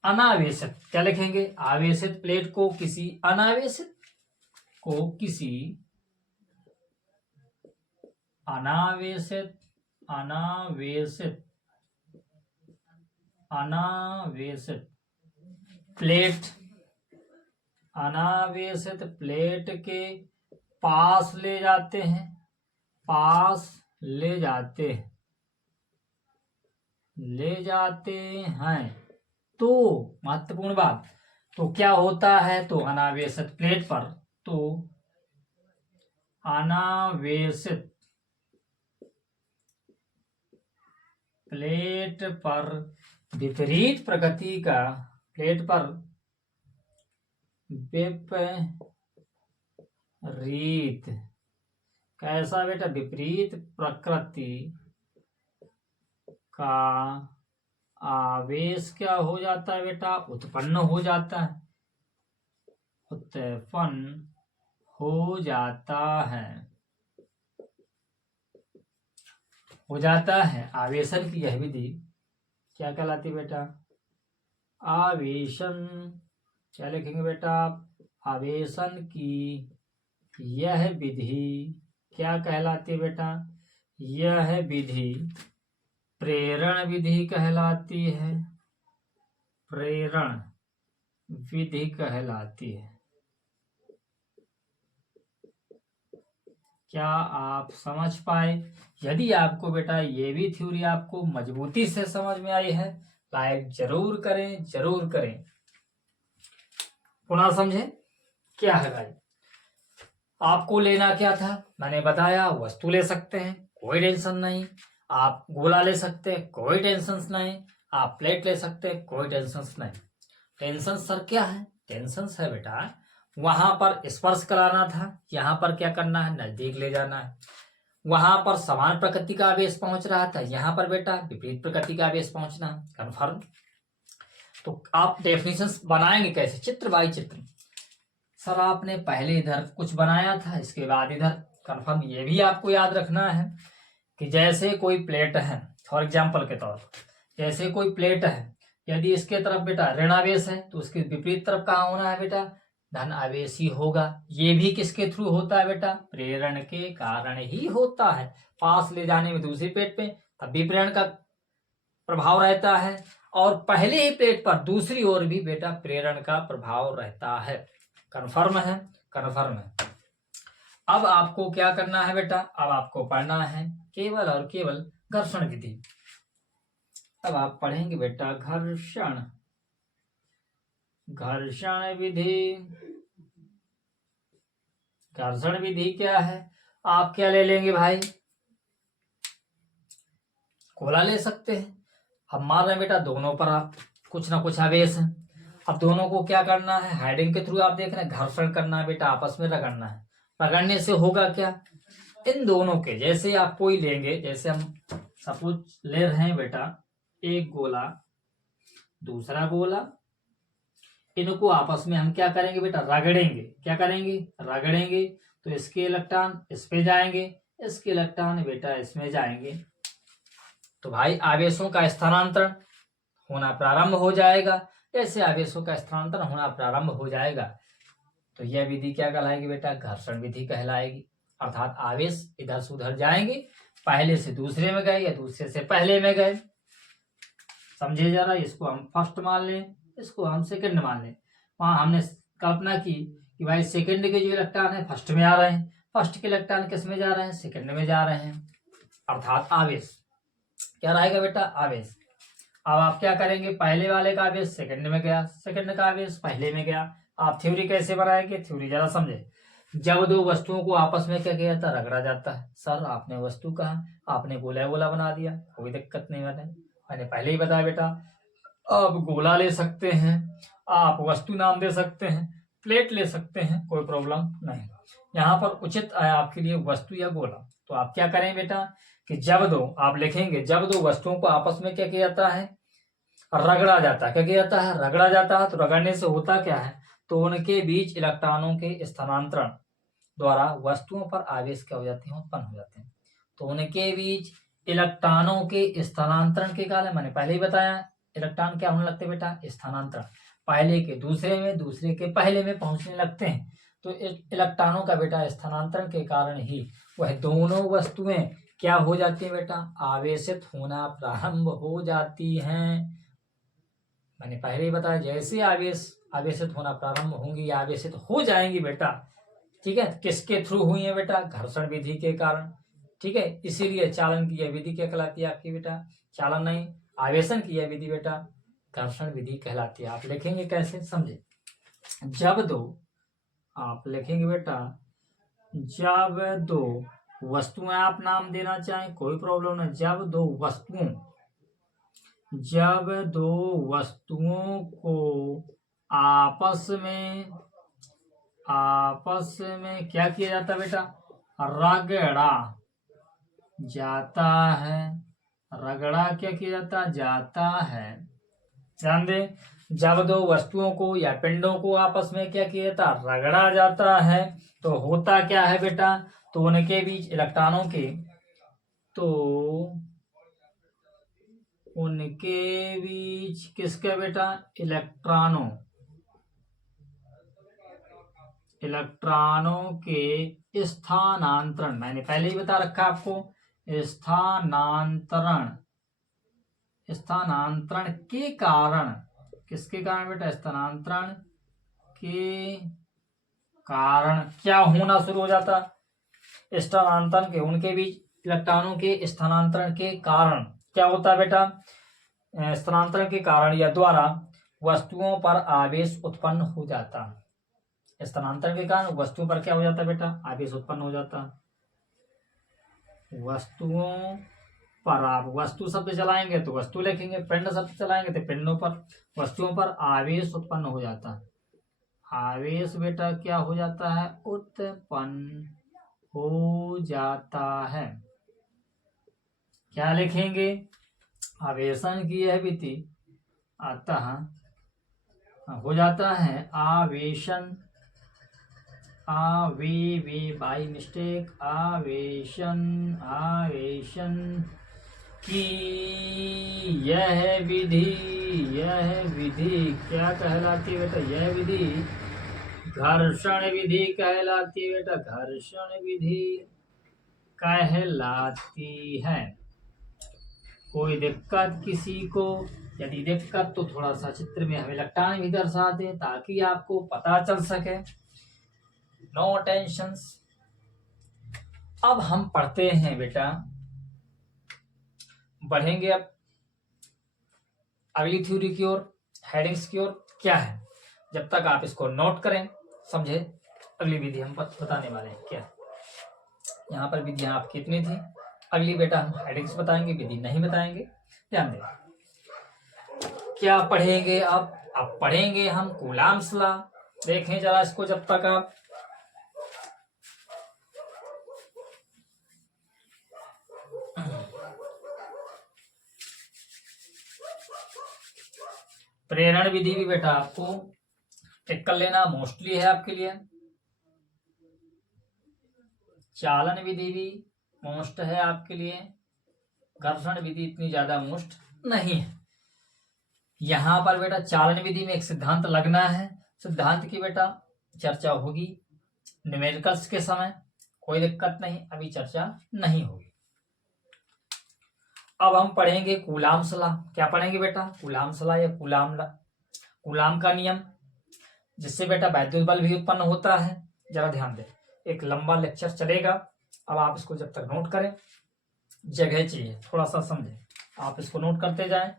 अनावेशित, क्या लिखेंगे, आवेशित प्लेट को किसी अनावेशित प्लेट के पास ले जाते हैं, तो महत्वपूर्ण बात, तो क्या होता है, तो अनावेशित प्लेट पर विपरीत प्रकृति का, कैसा बेटा, विपरीत प्रकृति का आवेश क्या हो जाता है बेटा, उत्पन्न हो जाता है। आवेशन की यह विधि क्या कहलाती बेटा, आवेशन, क्या लिखेंगे बेटा, आवेशन की यह विधि क्या कहलाती बेटा, यह विधि प्रेरण विधि कहलाती है, क्या आप समझ पाए? यदि आपको बेटा ये भी थ्योरी आपको मजबूती से समझ में आई है, लाइक जरूर करें। पुनः समझें क्या है भाई, आपको लेना क्या था, मैंने बताया, वस्तु ले सकते हैं, कोई टेंशन नहीं। आप गोला ले सकते हैं, कोई टेंशन नहीं। आप प्लेट ले सकते हैं, कोई टेंशन नहीं। टेंशन सर क्या है, टेंशन है बेटा वहां पर स्पर्श कराना था, यहाँ पर क्या करना है, नजदीक ले जाना है। वहां पर समान प्रकृति का आवेश पहुंच रहा था, यहाँ पर बेटा विपरीत प्रकृति का आवेश पहुंचना, कन्फर्म। तो आप डेफिनेशन बनाएंगे कैसे, चित्र बाई चित्र। सर आपने पहले इधर कुछ बनाया था, इसके बाद इधर, कन्फर्म। ये भी आपको याद रखना है कि जैसे कोई प्लेट है, फॉर एग्जाम्पल के तौर पर, जैसे कोई प्लेट है, यदि इसके तरफ बेटा ऋण आवेश है, तो उसके विपरीत तरफ कहाँ होना है बेटा, धन आवेश ही होगा। ये भी किसके थ्रू होता है बेटा, प्रेरण के कारण ही होता है। पास ले जाने में दूसरी प्लेट पे तब भी प्रेरण का प्रभाव रहता है, और पहले ही प्लेट पर दूसरी ओर भी बेटा प्रेरण का प्रभाव रहता है। कन्फर्म है। अब आपको क्या करना है बेटा, अब आपको पढ़ना है केवल और केवल घर्षण विधि। अब आप पढ़ेंगे बेटा घर्षण विधि क्या है। आप क्या ले लेंगे भाई, गोला ले सकते हैं। अब मान रहे हैं बेटा दोनों पर आप कुछ ना कुछ आवेश है। अब दोनों को क्या करना है, हेडिंग के थ्रू आप देख रहे हैं, घर्षण करना है बेटा, आपस में रगड़ना है। रगड़ने से होगा क्या, इन दोनों के, जैसे आप कोई लेंगे, जैसे हम सपोज ले रहे हैं बेटा एक गोला दूसरा गोला, इनको आपस में हम क्या करेंगे बेटा, रगड़ेंगे। क्या करेंगे, रगड़ेंगे। तो इसके इलेक्ट्रॉन इस पे जाएंगे, इसके इलेक्ट्रॉन बेटा इसमें जाएंगे। तो भाई आवेशों का स्थानांतरण होना प्रारंभ हो जाएगा। ऐसे आवेशों का स्थानांतरण होना प्रारंभ हो जाएगा तो यह विधि क्या कहलाएगी बेटा, घर्षण विधि कहलाएगी। अर्थात आवेश इधर से उधर जाएंगे, पहले से दूसरे में गए या दूसरे से पहले में गए। समझे जरा, इसको हम फर्स्ट मान लें, इसको हम सेकंड मान लें। वहां हमने कल्पना की कि भाई सेकंड के जो इलेक्ट्रॉन है फर्स्ट में आ रहे हैं, फर्स्ट के इलेक्ट्रॉन किस में जा रहे हैं, सेकंड में जा रहे हैं। अर्थात आवेश क्या रहेगा बेटा, आवेश। अब आप क्या करेंगे, पहले वाले का आवेश सेकंड में गया, सेकंड का आवेश पहले में गया। आप थ्योरी कैसे बनाएंगे, थ्योरी जरा समझे। जब दो वस्तुओं को आपस में क्या किया जाता है, रगड़ा जाता है। सर आपने वस्तु कहा, आपने गोला गोला बना दिया, कोई दिक्कत नहीं। मैंने पहले ही बताया बेटा, आप गोला ले सकते हैं, आप वस्तु नाम दे सकते हैं, प्लेट ले सकते हैं, कोई प्रॉब्लम नहीं। यहाँ पर उचित है आपके लिए वस्तु या गोला। तो आप क्या करें बेटा कि जब दो, आप लिखेंगे जब दो वस्तुओं को आपस में क्या किया जाता है, रगड़ा जाता है। क्या किया जाता है, रगड़ा जाता है। तो रगड़ने से होता क्या है, तो उनके बीच इलेक्ट्रॉनों के स्थानांतरण द्वारा वस्तुओं पर आवेश क्या हो जाते हैं, उत्पन्न हो जाते हैं। तो उनके बीच इलेक्ट्रॉनों के स्थानांतरण के कारण, मैंने पहले ही बताया, इलेक्ट्रॉन क्या होने लगते हैं बेटा, स्थानांतरण। पहले के दूसरे में, दूसरे के पहले में पहुंचने लगते हैं। तो इलेक्ट्रॉनों का बेटा स्थानांतरण के कारण ही वह दोनों वस्तुएं क्या हो जाती है बेटा, आवेशित होना प्रारंभ हो जाती हैं। मैंने पहले ही बताया, जैसे आवेशित होना प्रारंभ होंगी, आवेशित हो जाएंगी बेटा, ठीक है। किसके थ्रू हुई है बेटा, घर्षण विधि के कारण, ठीक है। इसीलिए चालन की यह विधि क्या कहलाती है आपकी बेटा, चालन नहीं, आवेशन की यह विधि बेटा घर्षण विधि कहलाती है। आप लिखेंगे कैसे, समझे। जब दो, आप लिखेंगे बेटा जब दो वस्तुएं, आप नाम देना चाहें कोई प्रॉब्लम नहीं। जब दो वस्तुओं को आपस में क्या किया जाता है बेटा, रगड़ा जाता है। रगड़ा क्या किया जाता है। ध्यान दें, जब दो वस्तुओं को या पिंडों को आपस में क्या किया जाता, रगड़ा जाता है, तो होता क्या है बेटा, तो उनके बीच इलेक्ट्रॉनों के, तो उनके बीच किसके बेटा, इलेक्ट्रॉनों के स्थानांतरण। मैंने पहले ही बता रखा आपको, स्थानांतरण के कारण, किसके कारण बेटा, स्थानांतरण के कारण क्या होना शुरू हो जाता, स्थानांतरण के, उनके बीच इलेक्ट्रॉनों के स्थानांतरण के कारण क्या होता है बेटा, स्थानांतरण के कारण या द्वारा वस्तुओं पर आवेश उत्पन्न हो जाता। स्थानांतरण के कारण वस्तुओं पर क्या हो जाता है बेटा, आवेश उत्पन्न हो जाता। वस्तुओं पर, आप वस्तु शब्द चलाएंगे तो वस्तु लिखेंगे, पिंड शब्द चलाएंगे तो पिंडों पर, वस्तुओं पर आवेश उत्पन्न हो जाता। आवेश बेटा क्या हो जाता है, उत्पन्न हो जाता है। क्या लिखेंगे, आवेशन की यह विधि, अतः हो जाता है आवेशन, बाई मिस्टेक, आवेशन की यह विधि क्या कहलाती है बेटा, यह विधि घर्षण विधि कहलाती है बेटा, घर्षण विधि कहलाती है। कोई दिक्कत किसी को, यदि दिक्कत तो थोड़ा सा चित्र में हमें इलेक्ट्रॉन भी दर्शा दे ताकि आपको पता चल सके। No tensions. अब हम पढ़ते हैं बेटा, बढ़ेंगे अब अगली थ्योरी की ओर, हेडिंग्स की ओर। क्या है, जब तक आप इसको नोट करें, समझे, अगली विधि हम बताने वाले हैं। क्या यहाँ पर विधियां आपकी कितनी थी, अगली बेटा हम हेडिंग्स बताएंगे, विधि नहीं बताएंगे। ध्यान दें, क्या पढ़ेंगे अब पढ़ेंगे हम कूलाम्स लॉ। देखें जरा इसको, जब तक आप प्रेरण विधि भी बेटा आपको टिक कर लेना, मोस्टली है आपके लिए। चालन विधि भी मोस्ट है आपके लिए, घर्षण विधि इतनी ज्यादा मोस्ट नहीं है। यहां पर बेटा चालन विधि में एक सिद्धांत लगना है, सिद्धांत की बेटा चर्चा होगी न्यूमेरिकल्स के समय, कोई दिक्कत नहीं, अभी चर्चा नहीं होगी। अब हम पढ़ेंगे कूलाम्स लॉ। क्या पढ़ेंगे बेटा? कूलाम्स लॉ या कूलाम का नियम, जिससे बेटा वैद्युत बल भी उत्पन्न होता है। जरा ध्यान दें, एक लंबा लेक्चर चलेगा, अब आप इसको जब तक नोट करें, जगह चाहिए, थोड़ा सा समझें, आप इसको नोट करते जाएं।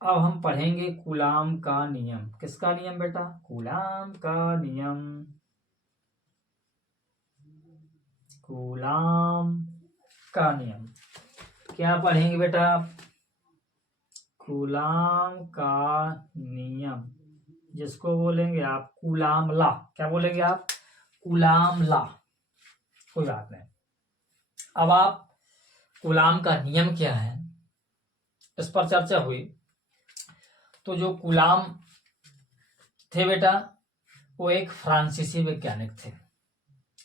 अब हम पढ़ेंगे कूलाम का नियम। किसका नियम बेटा? कूलाम का नियम। कूलाम का नियम क्या पढ़ेंगे बेटा? कूलाम का नियम, जिसको बोलेंगे आप कूलाम लॉ। क्या बोलेंगे आप? Coulomb law. कोई बात नहीं। अब आप कूलाम का नियम क्या है इस पर चर्चा हुई। तो जो कूलाम थे बेटा, वो एक फ्रांसीसी वैज्ञानिक थे।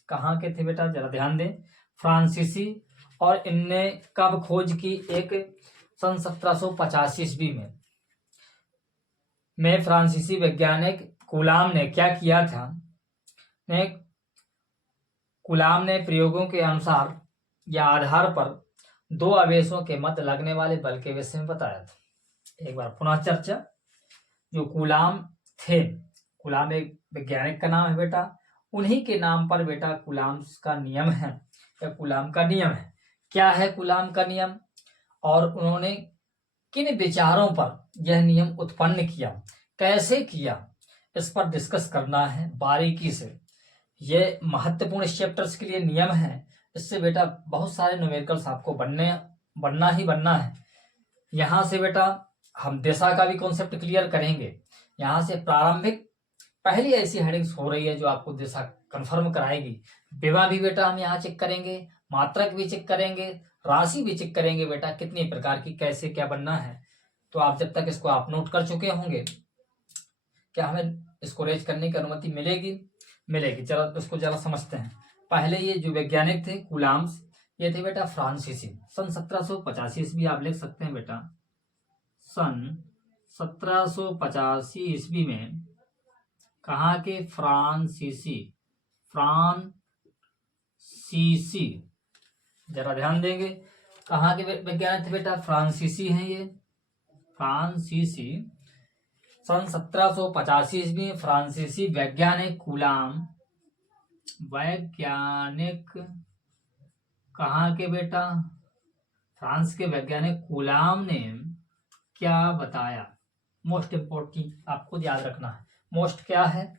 कहाँ के थे बेटा? जरा ध्यान दें, फ्रांसीसी। और इनने कब खोज की? एक सन 1785 ईस्वी में फ्रांसीसी वैज्ञानिक कूलाम ने क्या किया था? कूलाम ने प्रयोगों के अनुसार या आधार पर दो आवेशों के मध्य लगने वाले बल के विषय में बताया था। एक बार पुनः चर्चा। जो कूलाम थे, कूलाम एक वैज्ञानिक का नाम है बेटा, उन्हीं के नाम पर बेटा कूलाम का नियम है या कूलाम का नियम है। क्या है कूलाम का नियम और उन्होंने किन विचारों पर यह नियम उत्पन्न किया, कैसे किया, इस पर डिस्कस करना है बारीकी से। ये महत्वपूर्ण इस चैप्टर्स के लिए नियम है। इससे बेटा बहुत सारे न्यूमेरिकल्स आपको बनना ही बनना है। यहाँ से बेटा हम दिशा का भी कॉन्सेप्ट क्लियर करेंगे। यहाँ से प्रारंभिक पहली ऐसी हेडिंग्स हो रही है जो आपको दिशा कंफर्म कराएगी। विभव भी बेटा हम यहाँ चेक करेंगे, मात्रक भी चेक करेंगे, राशि भी चेक करेंगे बेटा कितनी प्रकार की, कैसे क्या बनना है। तो आप जब तक इसको आप नोट कर चुके होंगे, क्या हमें इसको रेज करने की अनुमति मिलेगी? चलो इसको जरा समझते हैं। पहले ये जो वैज्ञानिक थे कूलाम्स, ये थे बेटा फ्रांसीसी। सन 1785 ईस्वी आप लिख सकते हैं बेटा। सन 1785 ईस्वी में कहाँ के? फ्रांसीसी। जरा ध्यान देंगे, कहाँ के वैज्ञानिक थे बेटा? फ्रांसीसी हैं ये, फ्रांसीसी। सन 1785 ईस्वी में फ्रांसीसी वैज्ञानिक कूलाम, वैज्ञानिक कहाँ के बेटा? फ्रांस के वैज्ञानिक कूलाम ने क्या बताया? मोस्ट इंपोर्टेंट आपको याद रखना है। मोस्ट क्या है?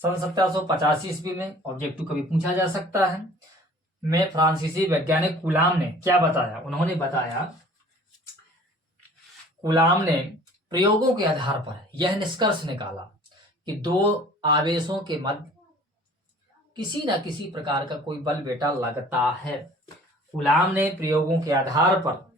सन 1785 ईस्वी में ऑब्जेक्टिव कभी पूछा जा सकता है। में फ्रांसीसी वैज्ञानिक कूलाम ने क्या बताया? उन्होंने बताया, कूलाम ने प्रयोगों के आधार पर यह निष्कर्ष निकाला कि दो आवेशों के मध्य किसी न किसी प्रकार का कोई बल बेटा लगता है। कूलाम ने प्रयोगों के आधार पर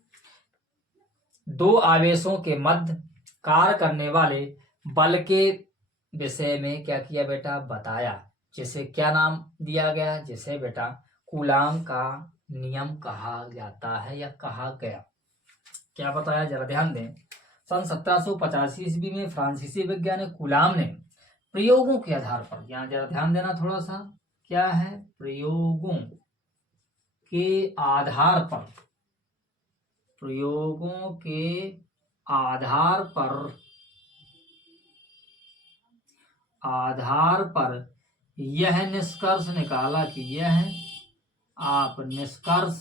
दो आवेशों के मध्य कार्य करने वाले बल के विषय में क्या किया बेटा? बताया, जिसे क्या नाम दिया गया? जिसे बेटा कूलाम का नियम कहा जाता है या कहा गया। क्या बताया? जरा ध्यान दें। सन 1785 ईस्वी में फ्रांसीसी वैज्ञानिक कूलाम ने प्रयोगों के आधार पर, यहां जरा ध्यान देना थोड़ा सा, क्या है? प्रयोगों के आधार पर, प्रयोगों के आधार पर यह निष्कर्ष निकाला कि यह आप निष्कर्ष,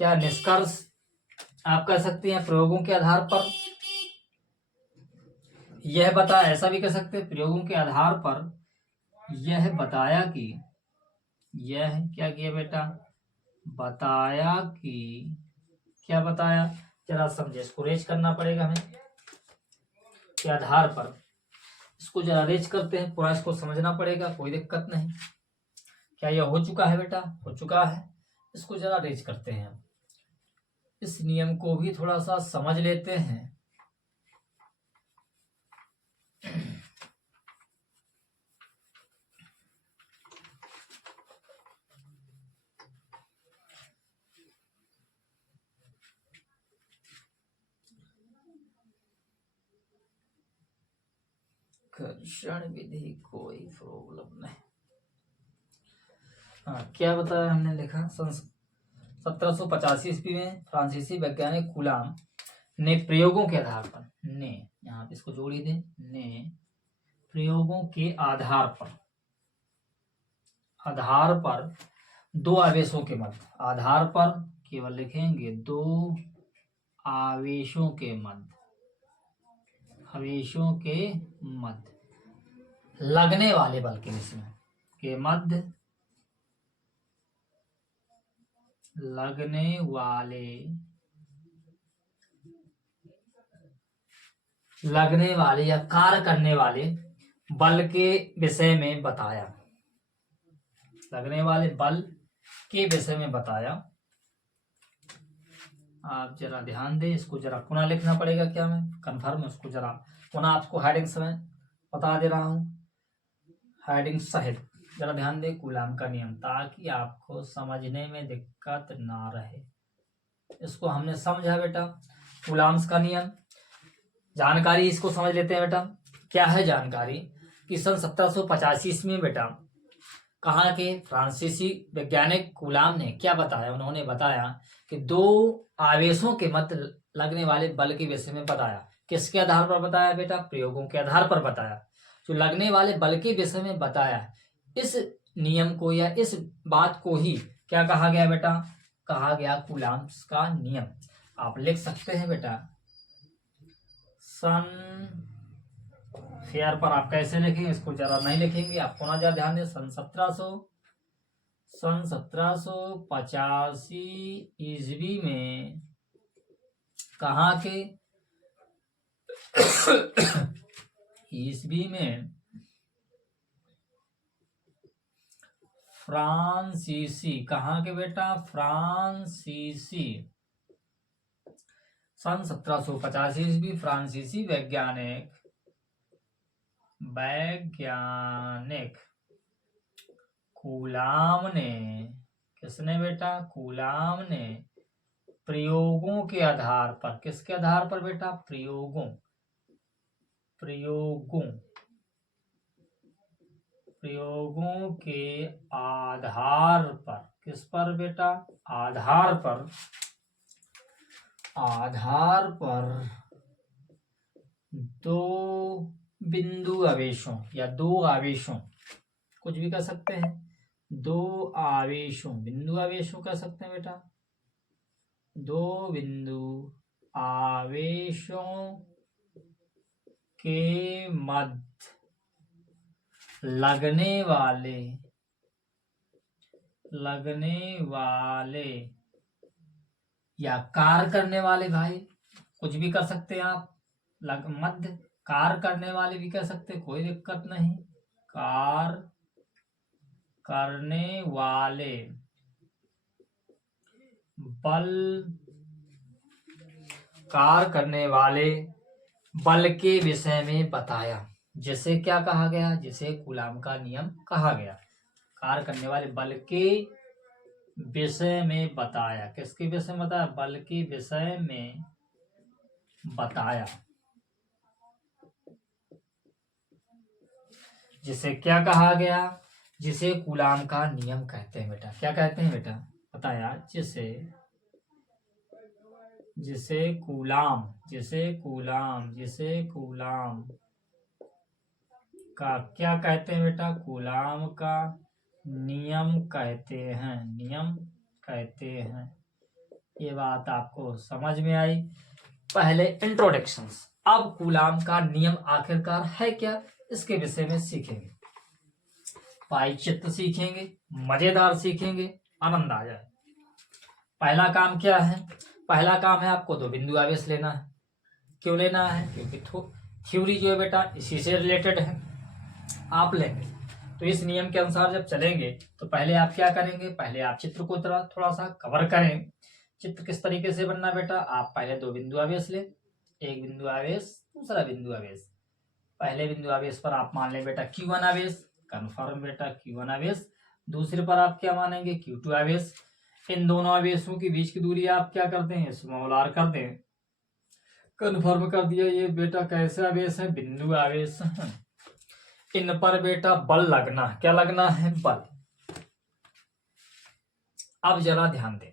क्या निष्कर्ष आप कह सकते हैं? प्रयोगों के आधार पर यह बताया, ऐसा भी कह सकते हैं, प्रयोगों के आधार पर यह बताया कि, यह क्या किया बेटा? बताया कि, क्या बताया? जरा समझे, इसको रेज करना पड़ेगा हमें के आधार पर। इसको जरा रेज करते हैं, पूरा इसको समझना पड़ेगा, कोई दिक्कत नहीं। क्या यह हो चुका है बेटा? हो चुका है। इसको जरा रेज करते हैं, इस नियम को भी थोड़ा सा समझ लेते हैं, घर्षण विधि कोई प्रॉब्लम नहीं। हाँ, क्या बताया हमने लिखा, 1785 ईस्वी में फ्रांसीसी वैज्ञानिक कूलाम ने प्रयोगों के आधार पर, ने यहाँ पे इसको जोड़ ही दें, ने प्रयोगों के आधार पर दो आवेशों के मध्य, आधार पर केवल लिखेंगे दो आवेशों के मध्य लगने वाले बल के विषय के मध्य लगने वाले या कार्य करने वाले बल के विषय में बताया, लगने वाले बल के विषय में बताया। आप जरा ध्यान दें, इसको जरा पुनः लिखना पड़ेगा, क्या मैं कन्फर्म, उसको जरा पुनः आपको हेडिंग समय बता दे रहा हूं, हेडिंग सहित जरा ध्यान दें। कूलाम का नियम, ताकि आपको समझने में दिक्कत ना रहे। इसको हमने समझा बेटा, कूलाम्स का नियम, जानकारी इसको समझ लेते हैं बेटा। क्या है जानकारी कि सन 1785 में बेटा कहाँ के फ्रांसीसी वैज्ञानिक कूलाम ने क्या बताया, उन्होंने बताया कि दो आवेशों के मध्य लगने वाले बल के विषय में बताया। किसके आधार पर बताया बेटा, प्रयोगों के आधार पर बताया। जो लगने वाले बल के विषय में बताया, इस नियम को या इस बात को ही क्या कहा गया बेटा, कहा गया कूलाम्स का नियम। आप लिख सकते हैं बेटा, सन फेयर पर आप कैसे लिखेंगे, इसको जरा नहीं लिखेंगे, आप पुनः जरा ध्यान दें। सन 1785 ईस्वी में कहाँ के ईस्वी में फ्रांसीसी, कहाँ के बेटा, फ्रांसीसी, सन 1785 ईस्वी फ्रांसीसी वैज्ञानिक कूलाम ने, किसने बेटा, कूलाम ने प्रयोगों के आधार पर, किसके आधार पर बेटा, प्रयोगों के आधार पर, किस पर बेटा, आधार पर दो बिंदु आवेशों या दो आवेशों, कुछ भी कर सकते हैं, दो आवेशों, बिंदु आवेशों कर सकते हैं बेटा, दो बिंदु आवेशों के मध्य लगने वाले या कार्य करने वाले, भाई कुछ भी कर सकते हैं आप, मध्य कार्य करने वाले भी कह सकते, कोई दिक्कत नहीं, कार्य करने वाले बल के विषय में बताया, जिसे क्या कहा गया, जिसे कूलाम का नियम कहा गया। कार्य करने वाले बल के विषय में बताया, किसके विषय में बताया, बल के विषय में बताया, जिसे क्या कहा गया, जिसे कूलाम का नियम कहते हैं बेटा। क्या कहते हैं बेटा, बताया, जिसे कूलाम का क्या कहते हैं बेटा, कूलाम का नियम कहते हैं। ये बात आपको समझ में आई। पहले इंट्रोडक्शंस, अब कूलाम का नियम आखिरकार है क्या, इसके विषय में सीखेंगे, पाइचित्र सीखेंगे, मजेदार सीखेंगे, आनंद आ जाए। पहला काम क्या है, पहला काम है आपको दो बिंदु आवेश लेना है। क्यों लेना है, क्योंकि थ्योरी जो है बेटा इसी से रिलेटेड है, आप लेंगे तो इस नियम के अनुसार जब चलेंगे तो पहले आप क्या करेंगे, पहले आप चित्र को थोड़ा सा कवर करें। चित्र किस तरीके से बनना बेटा, आप पहले दो बिंदु आवेश ले, एक बिंदु आवेश, दूसरा बिंदु आवेश। पहले बिंदु आवेश पर आप मान लें बेटा Q1 आवेश, कन्फर्म बेटा Q1 आवेश। दूसरे पर आप क्या मानेंगे, Q2 आवेश। इन दोनों आवेशों के बीच की दूरी आप क्या करते हैं, स्मॉल r कर दें, कन्फर्म कर दिया। ये बेटा कैसे आवेश है, बिंदु आवेश। इन पर बेटा बल लगना है। क्या लगना है? बल। अब जरा ध्यान दें,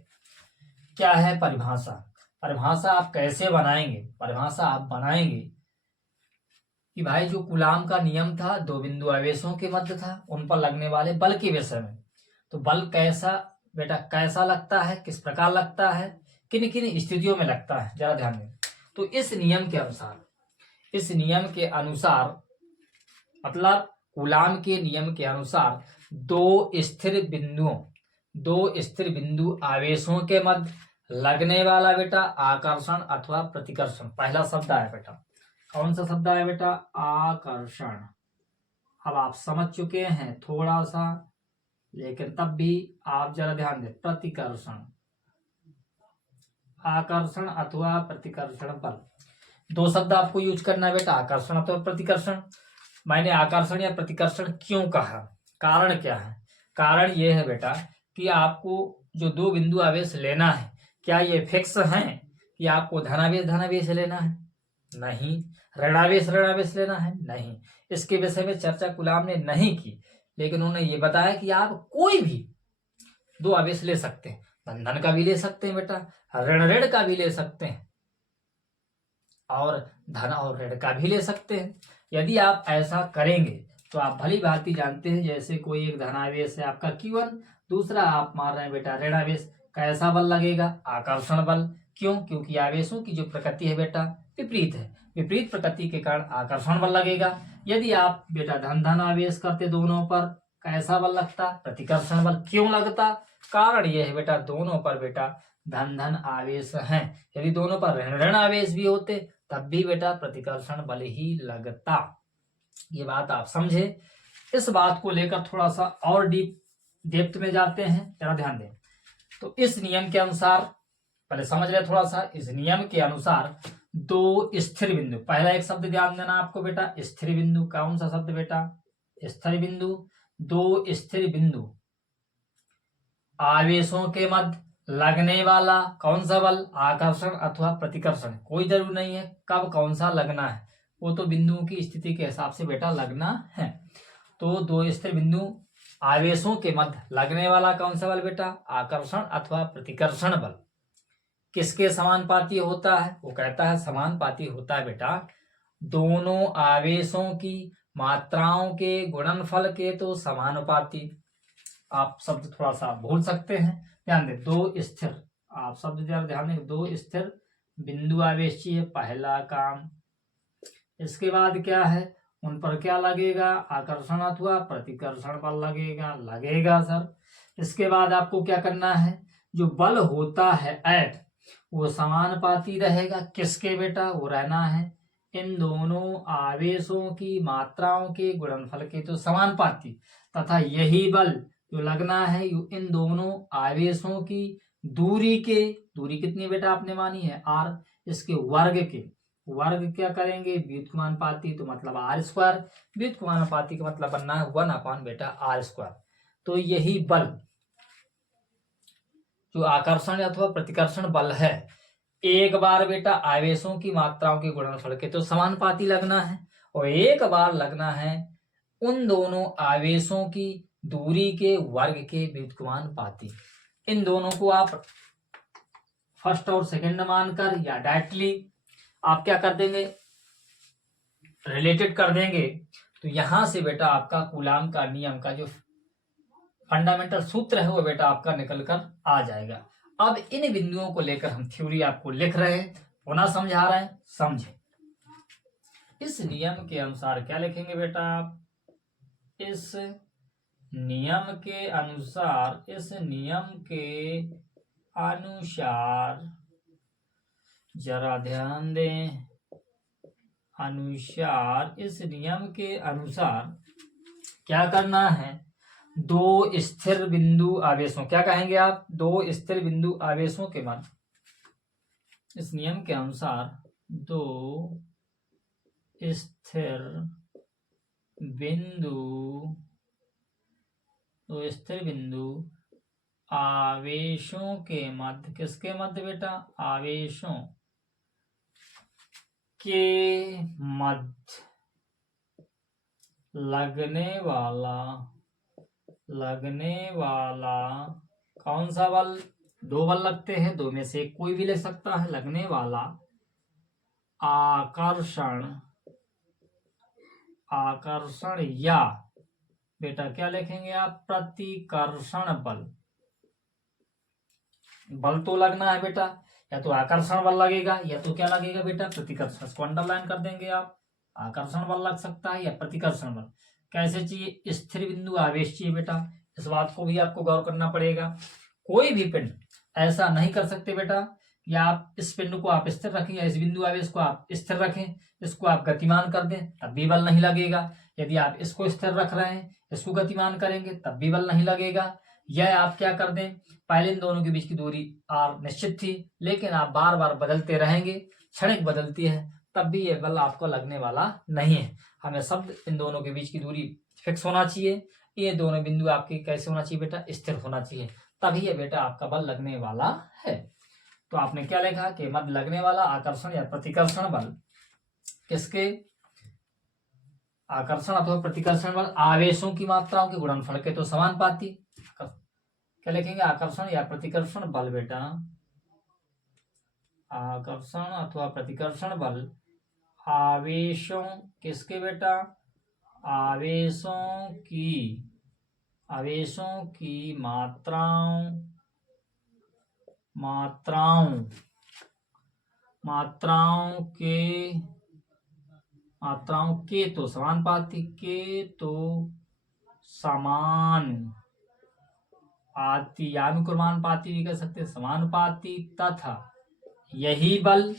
क्या है परिभाषा। परिभाषा आप कैसे बनाएंगे? परिभाषा आप बनाएंगे कि भाई जो कूलाम का नियम था, दो बिंदु आवेशों के मध्य था, उन पर लगने वाले बल के विषय में। तो बल कैसा बेटा, कैसा लगता है, किस प्रकार लगता है, किन किन स्थितियों में लगता है, जरा ध्यान दें। तो इस नियम के अनुसार, इस नियम के अनुसार मतलब कूलाम के नियम के अनुसार दो स्थिर बिंदु आवेशों के मध्य लगने वाला बेटा आकर्षण अथवा प्रतिकर्षण। पहला शब्द आया बेटा, कौन सा शब्द आया बेटा? आकर्षण। अब आप समझ चुके हैं थोड़ा सा, लेकिन तब भी आप जरा ध्यान दें। प्रतिकर्षण, आकर्षण अथवा प्रतिकर्षण बल, दो शब्द आपको यूज करना है बेटा, आकर्षण अथवा प्रतिकर्षण। मैंने आकर्षण या प्रतिकर्षण क्यों कहा, कारण क्या है? कारण यह है बेटा कि आपको जो दो बिंदु आवेश लेना है, क्या ये फिक्स है कि आपको धनावेश लेना है? नहीं। ऋणावेश लेना है? नहीं। इसके विषय में चर्चा कूलाम ने नहीं की, लेकिन उन्होंने ये बताया कि आप कोई भी दो आवेश ले सकते हैं। धन का भी ले सकते हैं बेटा, ऋण का भी ले सकते हैं, और धन और ऋण का भी ले सकते हैं। यदि आप ऐसा करेंगे तो आप भली भांति जानते हैं, जैसे कोई एक धनावेश है आपका Q1, दूसरा आप मार रहे हैं बेटा ऋणावेश, कैसा बल लगेगा? आकर्षण बल। क्यों? क्योंकि आवेशों की जो प्रकृति है बेटा विपरीत है, विपरीत प्रकृति के कारण आकर्षण बल लगेगा। यदि आप बेटा धन आवेश करते दोनों पर, कैसा बल लगता? प्रतिकर्षण बल। क्यों लगता? कारण यह है बेटा दोनों पर बेटा धन आवेश हैं। यदि दोनों पर ऋण आवेश भी होते तब भी बेटा प्रतिकर्षण बल ही लगता। ये बात आप समझे। इस बात को लेकर थोड़ा सा और डेप्थ में जाते हैं, जरा ध्यान दें। तो इस नियम के अनुसार, पहले समझ रहे थोड़ा सा, इस नियम के अनुसार दो स्थिर बिंदु, पहला एक शब्द ध्यान देना आपको बेटा, स्थिर बिंदु। कौन सा शब्द बेटा? स्थिर बिंदु। दो स्थिर बिंदु आवेशों के मध्य लगने वाला कौन सा बल? आकर्षण अथवा प्रतिकर्षण। कोई जरूर नहीं है कब कौन सा लगना है, वो तो बिंदुओं की स्थिति के हिसाब से बेटा लगना है। तो दो स्थिर बिंदु आवेशों के मध्य लगने वाला कौन सा बल बेटा? आकर्षण अथवा प्रतिकर्षण बल। किसके समानुपाती होता है? वो कहता है समानुपाती होता है बेटा दोनों आवेशों की मात्राओं के गुणनफल के तो समानुपाती। आप शब्द थोड़ा सा भूल सकते हैं, ध्यान दें। दो स्थिर, आप शब्द जरा ध्यान दें, दो स्थिर बिंदु आवेश चाहिए, पहला काम। इसके बाद क्या है? उन पर क्या लगेगा? आकर्षण अथवा प्रतिकर्षण बल लगेगा सर। इसके बाद आपको क्या करना है? जो बल होता है एट, वो समानुपाती रहेगा किसके बेटा? वो रहना है इन दोनों आवेशों की मात्राओं के गुणनफल के तो समानुपाती, तथा यही बल जो लगना है इन दोनों आवेशों की दूरी के, दूरी कितनी बेटा आपने मानी है? r, इसके वर्ग के, वर्ग क्या करेंगे? व्युत्क्रमानुपाती, तो मतलब r²। व्युत्क्रमानुपाती का मतलब बनना है 1 बेटा r²। तो यही बल जो आकर्षण अथवा प्रतिकर्षण बल है, एक बार बेटा आवेशों की मात्राओं के गुणनफल के तो समानुपाती लगना है, और एक बार लगना है उन दोनों आवेशों की दूरी के वर्ग के व्युत्क्रमानुपाती। इन दोनों को आप फर्स्ट और सेकंड मानकर या डायरेक्टली आप क्या कर देंगे? रिलेटेड कर देंगे। तो यहां से बेटा आपका कूलाम का नियम का जो फंडामेंटल सूत्र है वो बेटा आपका निकल कर आ जाएगा। अब इन बिंदुओं को लेकर हम थ्योरी आपको लिख रहे हैं, पुनः समझा रहे हैं, समझे। इस नियम के अनुसार क्या लिखेंगे बेटा आप? इस नियम के अनुसार, इस नियम के अनुसार, जरा ध्यान दें, अनुसार, इस नियम के अनुसार क्या करना है? दो स्थिर बिंदु आवेशों, क्या कहेंगे आप? दो स्थिर बिंदु आवेशों के मान, इस नियम के अनुसार दो स्थिर बिंदु, दो स्थिर बिंदु आवेशों के मध्य, किसके मध्य बेटा? आवेशों के मध्य लगने वाला कौन सा बल? दो बल लगते हैं, दो में से कोई भी ले सकता है। लगने वाला आकर्षण या बेटा क्या लिखेंगे आप? प्रतिकर्षण बल। बल तो लगना है बेटा, या तो आकर्षण बल लगेगा या तो क्या लगेगा बेटा? प्रतिकर्षण। इसको अंडरलाइन कर देंगे आप। आकर्षण बल लग सकता है या प्रतिकर्षण बल। कैसे चाहिए? स्थिर बिंदु आवेश चाहिए बेटा। इस बात को भी आपको गौर करना पड़ेगा। कोई भी पिंड ऐसा नहीं कर सकते बेटा कि आप इस पिंड को आप स्थिर रखें या इस बिंदु आवेश को आप स्थिर रखें, इसको आप गतिमान कर दें तब भी बल नहीं लगेगा। यदि आप इसको स्थिर रख रहे हैं, इसको गतिमान करेंगे तब भी बल नहीं लगेगा। यह आप क्या कर दें, पहले इन दोनों के बीच की दूरी r निश्चित थी, लेकिन आप बार बार बदलते रहेंगे, क्षणिक बदलती है, तब भी यह बल आपको लगने वाला नहीं है। हमें शब्द इन दोनों के बीच की दूरी फिक्स होना चाहिए। ये दोनों बिंदु आपके कैसे होना चाहिए बेटा? स्थिर होना चाहिए, तभी ये बेटा आपका बल लगने वाला है। तो आपने क्या लिखा कि मध्य लगने वाला आकर्षण या प्रतिकर्षण बल किसके? आकर्षण अथवा प्रतिकर्षण बल आवेशों की मात्राओं के गुणनफल के तो समानुपाती। क्या लिखेंगे? आकर्षण या प्रतिकर्षण बल बेटा, आकर्षण अथवा प्रतिकर्षण बल आवेशों किसके बेटा? आवेशों की मात्राओं के तो समानुपाती, या अनुक्रमानुपाती भी कह सकते हैं, समानुपाती। तथा यही बल,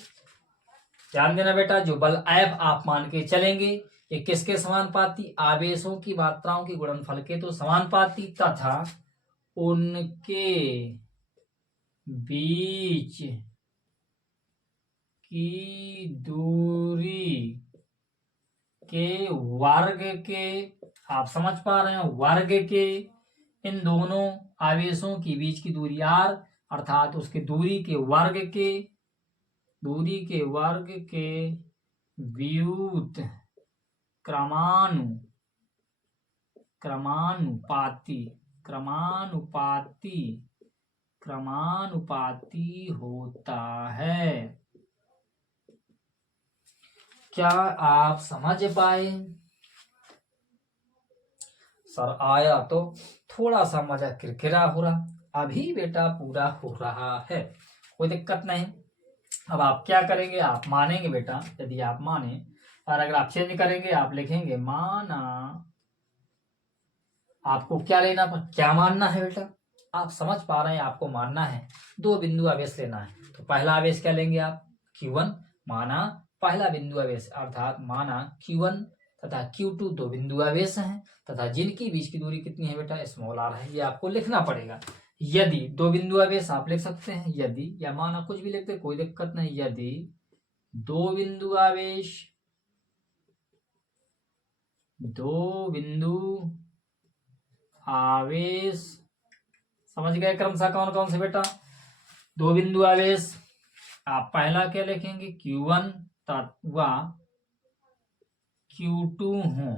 ध्यान देना बेटा, जो बल F आप मान के चलेंगे ये किसके समानुपाती? आवेशों की मात्राओं के गुणनफल के तो समानुपाती, तथा उनके बीच की दूरी के वर्ग के, आप समझ पा रहे हैं, वर्ग के, इन दोनों आवेशों के बीच की दूरी r, अर्थात उसके दूरी के वर्ग के व्युत क्रमानुपाती होता है। क्या आप समझ पाए? सर आया तो थोड़ा सा मजा किरकिरा हो रहा, अभी बेटा पूरा हो रहा है, कोई दिक्कत नहीं। अब आप क्या करेंगे? आप मानेंगे बेटा, यदि आप माने, और अगर आप चेंज करेंगे आप लिखेंगे माना। आपको क्या लेना, क्या मानना है बेटा? आप समझ पा रहे हैं, आपको मानना है दो बिंदु आवेश लेना है। तो पहला आवेश क्या लेंगे आप? Q1, माना पहला बिंदु आवेश, अर्थात माना Q1 तथा Q2 दो बिंदु आवेश हैं, तथा जिनकी बीच की दूरी कितनी है बेटा? स्मॉल r है। ये आपको लिखना पड़ेगा। यदि दो बिंदु आवेश आप लिख सकते हैं, यदि या माना कुछ भी लिखते, कोई दिक्कत नहीं। यदि दो बिंदु आवेश, समझ गए क्रमशः कौन कौन से बेटा? दो बिंदु आवेश, आप पहला क्या लिखेंगे? Q1 व Q2 हो।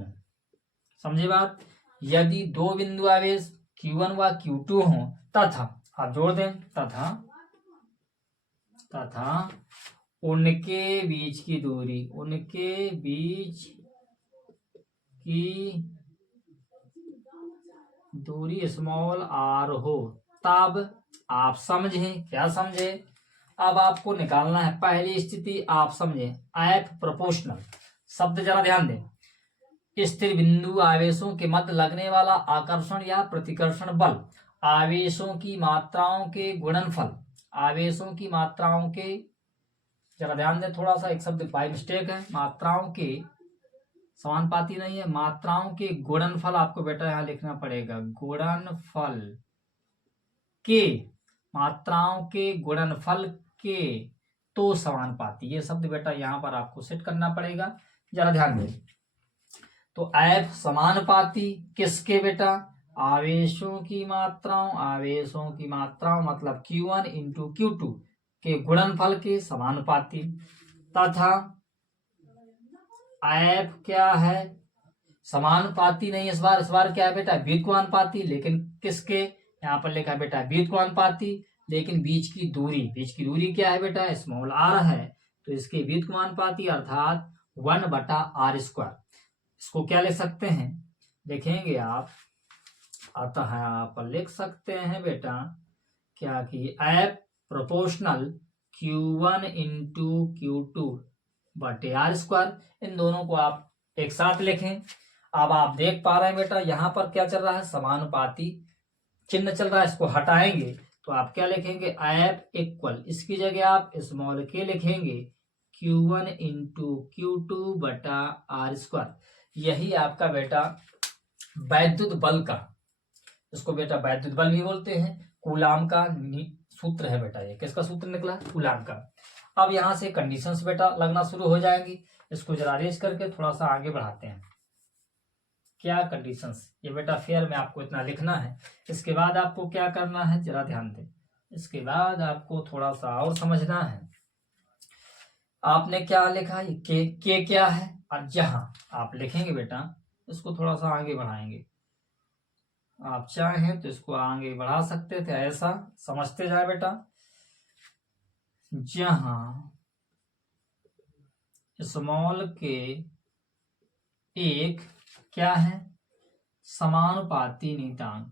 समझे बात? यदि दो बिंदु आवेश Q1 व Q2 हो, तथा आप जोड़ दें, तथा उनके बीच की दूरी स्मॉल r हो, तब आप समझें। क्या समझे? अब आपको निकालना है पहली स्थिति, आप समझे F प्रोपोर्शनल शब्द, जरा ध्यान दें। स्थिर बिंदु आवेशों के मध्य लगने वाला आकर्षण या प्रतिकर्षण बल आवेशों की मात्राओं के गुणनफल, जरा ध्यान दें थोड़ा सा, एक शब्द बाय मिस्टेक है, मात्राओं के समानुपाती नहीं है, मात्राओं के गुणनफल आपको बेटा यहां लिखना पड़ेगा। मात्राओं के गुणनफल के तो समानुपाती, ये शब्द बेटा यहां पर आपको सेट करना पड़ेगा, जरा ध्यान दें। तो F समानुपाती किसके बेटा? आवेशों की मात्राओं मतलब Q1 इंटू Q2 के गुणनफल के समानुपाती, तथा F क्या है? समानुपाती नहीं, इस बार क्या है बेटा, व्युत्क्रमानुपाती। लेकिन किसके, यहाँ पर लिखा है बेटा व्युत्क्रमानुपाती, लेकिन बीच की दूरी क्या है बेटा, स्मॉल आर है, तो इसके व्युत्क्रमानुपाती अर्थात 1/r²। इसको क्या लिख सकते हैं, देखेंगे आप, अतः आप लिख सकते हैं बेटा क्या कि F proportional Q1 into Q2/r²। इन दोनों को आप एक साथ लिखें। अब आप देख पा रहे हैं बेटा यहाँ पर क्या चल रहा है, समानुपाती चिन्ह चल रहा है, इसको हटाएंगे तो आप क्या लिखेंगे, एफ इक्वल, इसकी जगह आप स्मॉल के लिखेंगे Q1 इंटू Q2/r²। यही आपका बेटा वैद्युत बल का, इसको बेटा वैद्युत बल भी बोलते हैं, कूलाम का सूत्र है बेटा। ये किसका सूत्र निकला, कूलाम का। अब यहाँ से कंडीशंस बेटा लगना शुरू हो जाएंगी। इसको जरा रेज करके थोड़ा सा आगे बढ़ाते हैं। क्या कंडीशंस, ये बेटा फेयर में आपको इतना लिखना है। इसके बाद आपको क्या करना है, जरा ध्यान दें। इसके बाद आपको थोड़ा सा और समझना है। आपने क्या लिखा, ये के क्या है, और जहां आप लिखेंगे बेटा, इसको थोड़ा सा आगे बढ़ाएंगे। आप चाहें तो इसको आगे बढ़ा सकते थे, ऐसा समझते जाए बेटा। जहां स्मॉल के एक क्या है, समानुपाती नियतांक,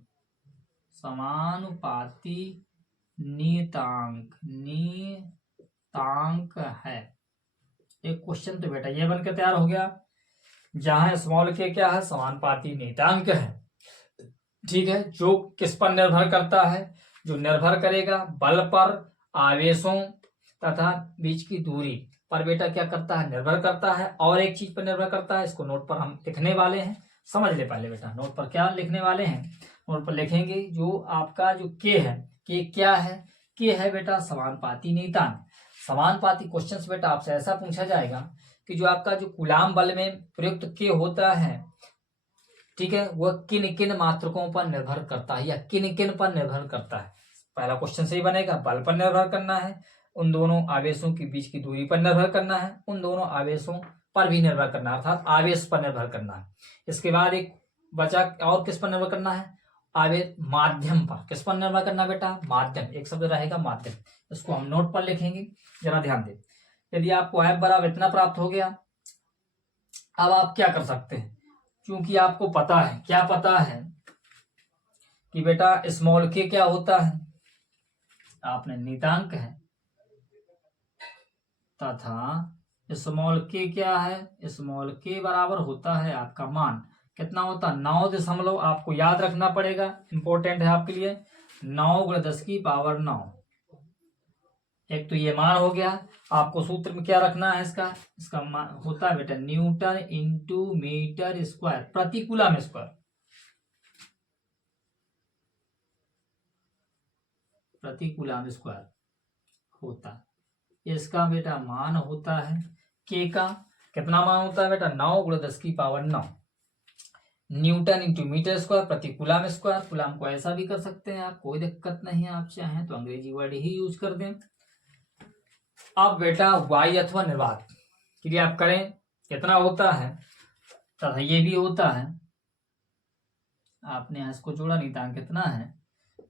समानुपाती नियतांक है। एक क्वेश्चन तो बेटा ये बन के तैयार हो गया, जहां स्मॉल के क्या है, समानुपाती नियतांक है। ठीक है, जो किस पर निर्भर करता है, जो निर्भर करेगा बल पर, आवेशों तथा बीच की दूरी पर बेटा क्या करता है, निर्भर करता है। और एक चीज पर निर्भर करता है, इसको नोट पर हम लिखने वाले हैं, समझ ले पहले बेटा। नोट पर क्या लिखने वाले हैं, नोट पर लिखेंगे जो आपका जो के है, के क्या है, के है बेटा समानुपाती नियतांक। समानुपाती क्वेश्चंस बेटा आपसे ऐसा पूछा जाएगा कि जो आपका जो कूलाम बल में प्रयुक्त के होता है, ठीक है, वह किन किन मात्रकों पर निर्भर करता है, या किन किन पर निर्भर करता है। पहला क्वेश्चन सही बनेगा, बल पर निर्भर करना है, उन दोनों आवेशों के बीच की दूरी पर निर्भर करना है, उन दोनों आवेशों पर भी निर्भर करना है, अर्थात आवेश पर निर्भर करना है। इसके बाद एक बचा, और किस पर निर्भर करना है, आवेश माध्यम पर। किस पर निर्भर करना बेटा, माध्यम, एक शब्द रहेगा माध्यम। इसको हम नोट पर लिखेंगे, जरा ध्यान दें। यदि आपको F बराबर इतना प्राप्त हो गया, अब आप क्या कर सकते हैं, क्योंकि आपको पता है, क्या पता है कि बेटा स्मॉल के क्या होता है, आपने नियतांक है, तथा स्मॉल के क्या है, स्मॉल के बराबर होता है आपका मान, कितना होता है, 9 आपको याद रखना पड़ेगा, इंपॉर्टेंट है आपके लिए, 9 × 10⁹। एक तो ये मान हो गया। आपको सूत्र में क्या रखना है, इसका मान होता है बेटा न्यूटन इंटू मीटर स्क्वायर प्रति कूलम स्क्वायर, प्रति कूलम स्क्वायर होता है। इसका बेटा मान होता है के का, कितना मान होता है बेटा, 9 × 10⁹ न्यूटन इंटू मीटर स्क्वायर प्रति कूलम स्क्वायर। कूलम को ऐसा भी कर सकते हैं आप, कोई दिक्कत नहीं है, आप चाहें तो अंग्रेजी वर्ड ही यूज कर दें। अब बेटा वाई अथवा निर्वात के लिए आप करें, कितना होता है, तथा ये भी होता है, आपने इसको जोड़ा, नियतांक कितना है,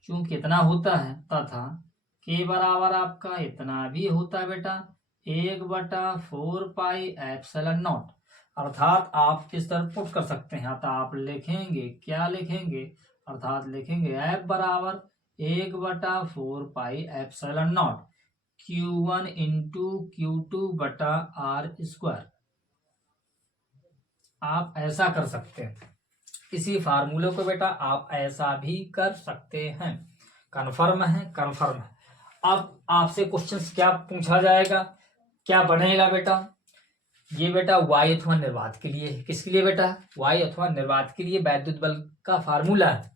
चूंकि इतना होता है, तथा के बराबर आपका इतना भी होता है बेटा 1/4πε0। अर्थात आप इस तरह पुट कर सकते हैं, अतः आप लिखेंगे, क्या लिखेंगे, अर्थात लिखेंगे F बराबर 1/4πε0 Q1 इंटू Q2/r²। आप ऐसा कर सकते हैं, इसी फार्मूले को बेटा आप ऐसा भी कर सकते हैं। कन्फर्म है, कन्फर्म है। अब आपसे क्वेश्चंस क्या पूछा जाएगा, क्या बनेगा बेटा, ये बेटा वाई अथवा निर्वात के लिए है। किसके लिए बेटा, वाई अथवा निर्वात के लिए वैद्युत बल का फार्मूला है।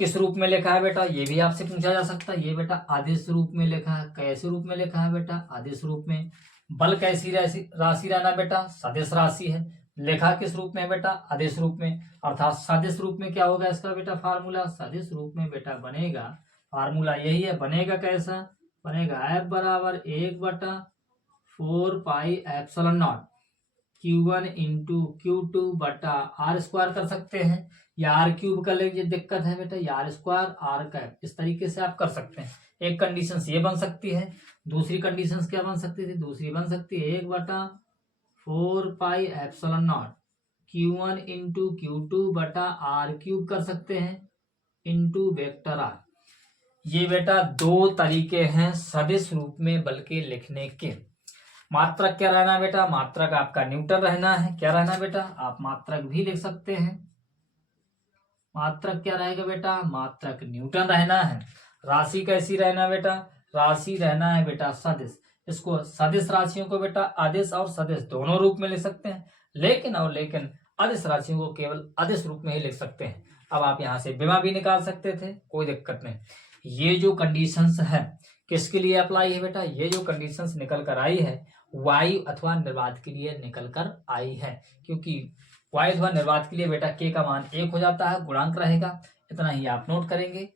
किस रूप में लिखा है बेटा, ये भी आपसे पूछा जा सकता है। ये बेटा आदेश रूप में लिखा है। कैसे रूप में लिखा है बेटा, आदेश रूप में। बल कैसी राशि रहना बेटा, सदिश राशि है। लिखा किस रूप में बेटा, आदेश रूप में। अर्थात सदिश रूप में क्या होगा इसका बेटा फार्मूला, सदिश रूप में बेटा बनेगा फार्मूला यही है। बनेगा कैसा, बनेगा F बराबर 1/4πε0 Q1 इंटू Q2 बटा आर स्क्वायर कर सकते हैं, या आर क्यूब का लेंगे दिक्कत है बेटा, या आर स्क्वायर आर कैप, इस तरीके से आप कर सकते हैं। एक कंडीशन ये बन सकती है, दूसरी कंडीशन क्या बन सकती थी, दूसरी बन सकती है 1/4 pi epsilon not Q1 into Q2 बटा आर क्यूब कर सकते हैं इंटू वेक्टर आर। ये बेटा दो तरीके हैं सदिश रूप में बल के लिखने के। मात्रक क्या रहना है बेटा, मात्रक आपका न्यूटन रहना है। क्या रहना है बेटा, आप मात्रक भी लिख सकते हैं। मात्रक क्या रहेगा बेटा, मात्रक न्यूटन रहना है। राशि कैसी रहना बेटा, राशि रहना है बेटा सदिश। इसको सदिश राशियों को बेटा अदिश और सदिश दोनों रूप में लिख सकते हैं, लेकिन अदिश राशियों को केवल अदिश रूप में ही लिख सकते हैं। अब आप यहाँ से विमा भी निकाल सकते थे, कोई दिक्कत नहीं। ये जो कंडीशंस है किसके लिए अप्लाई है बेटा, ये जो कंडीशंस निकल कर आई है वायु अथवा निर्वात के लिए निकल कर आई है, क्योंकि वायु अथवा निर्वात के लिए बेटा के का मान 1 हो जाता है, गुणांक रहेगा। इतना ही आप नोट करेंगे।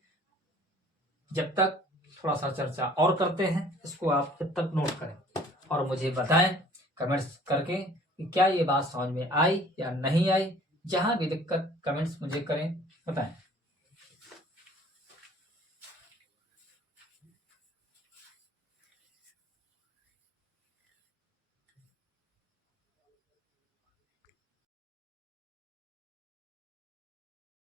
जब तक थोड़ा सा चर्चा और करते हैं, इसको आप जब तक नोट करें और मुझे बताएं कमेंट्स करके कि क्या ये बात समझ में आई या नहीं आई। जहां भी दिक्कत कमेंट्स मुझे करें, बताएं।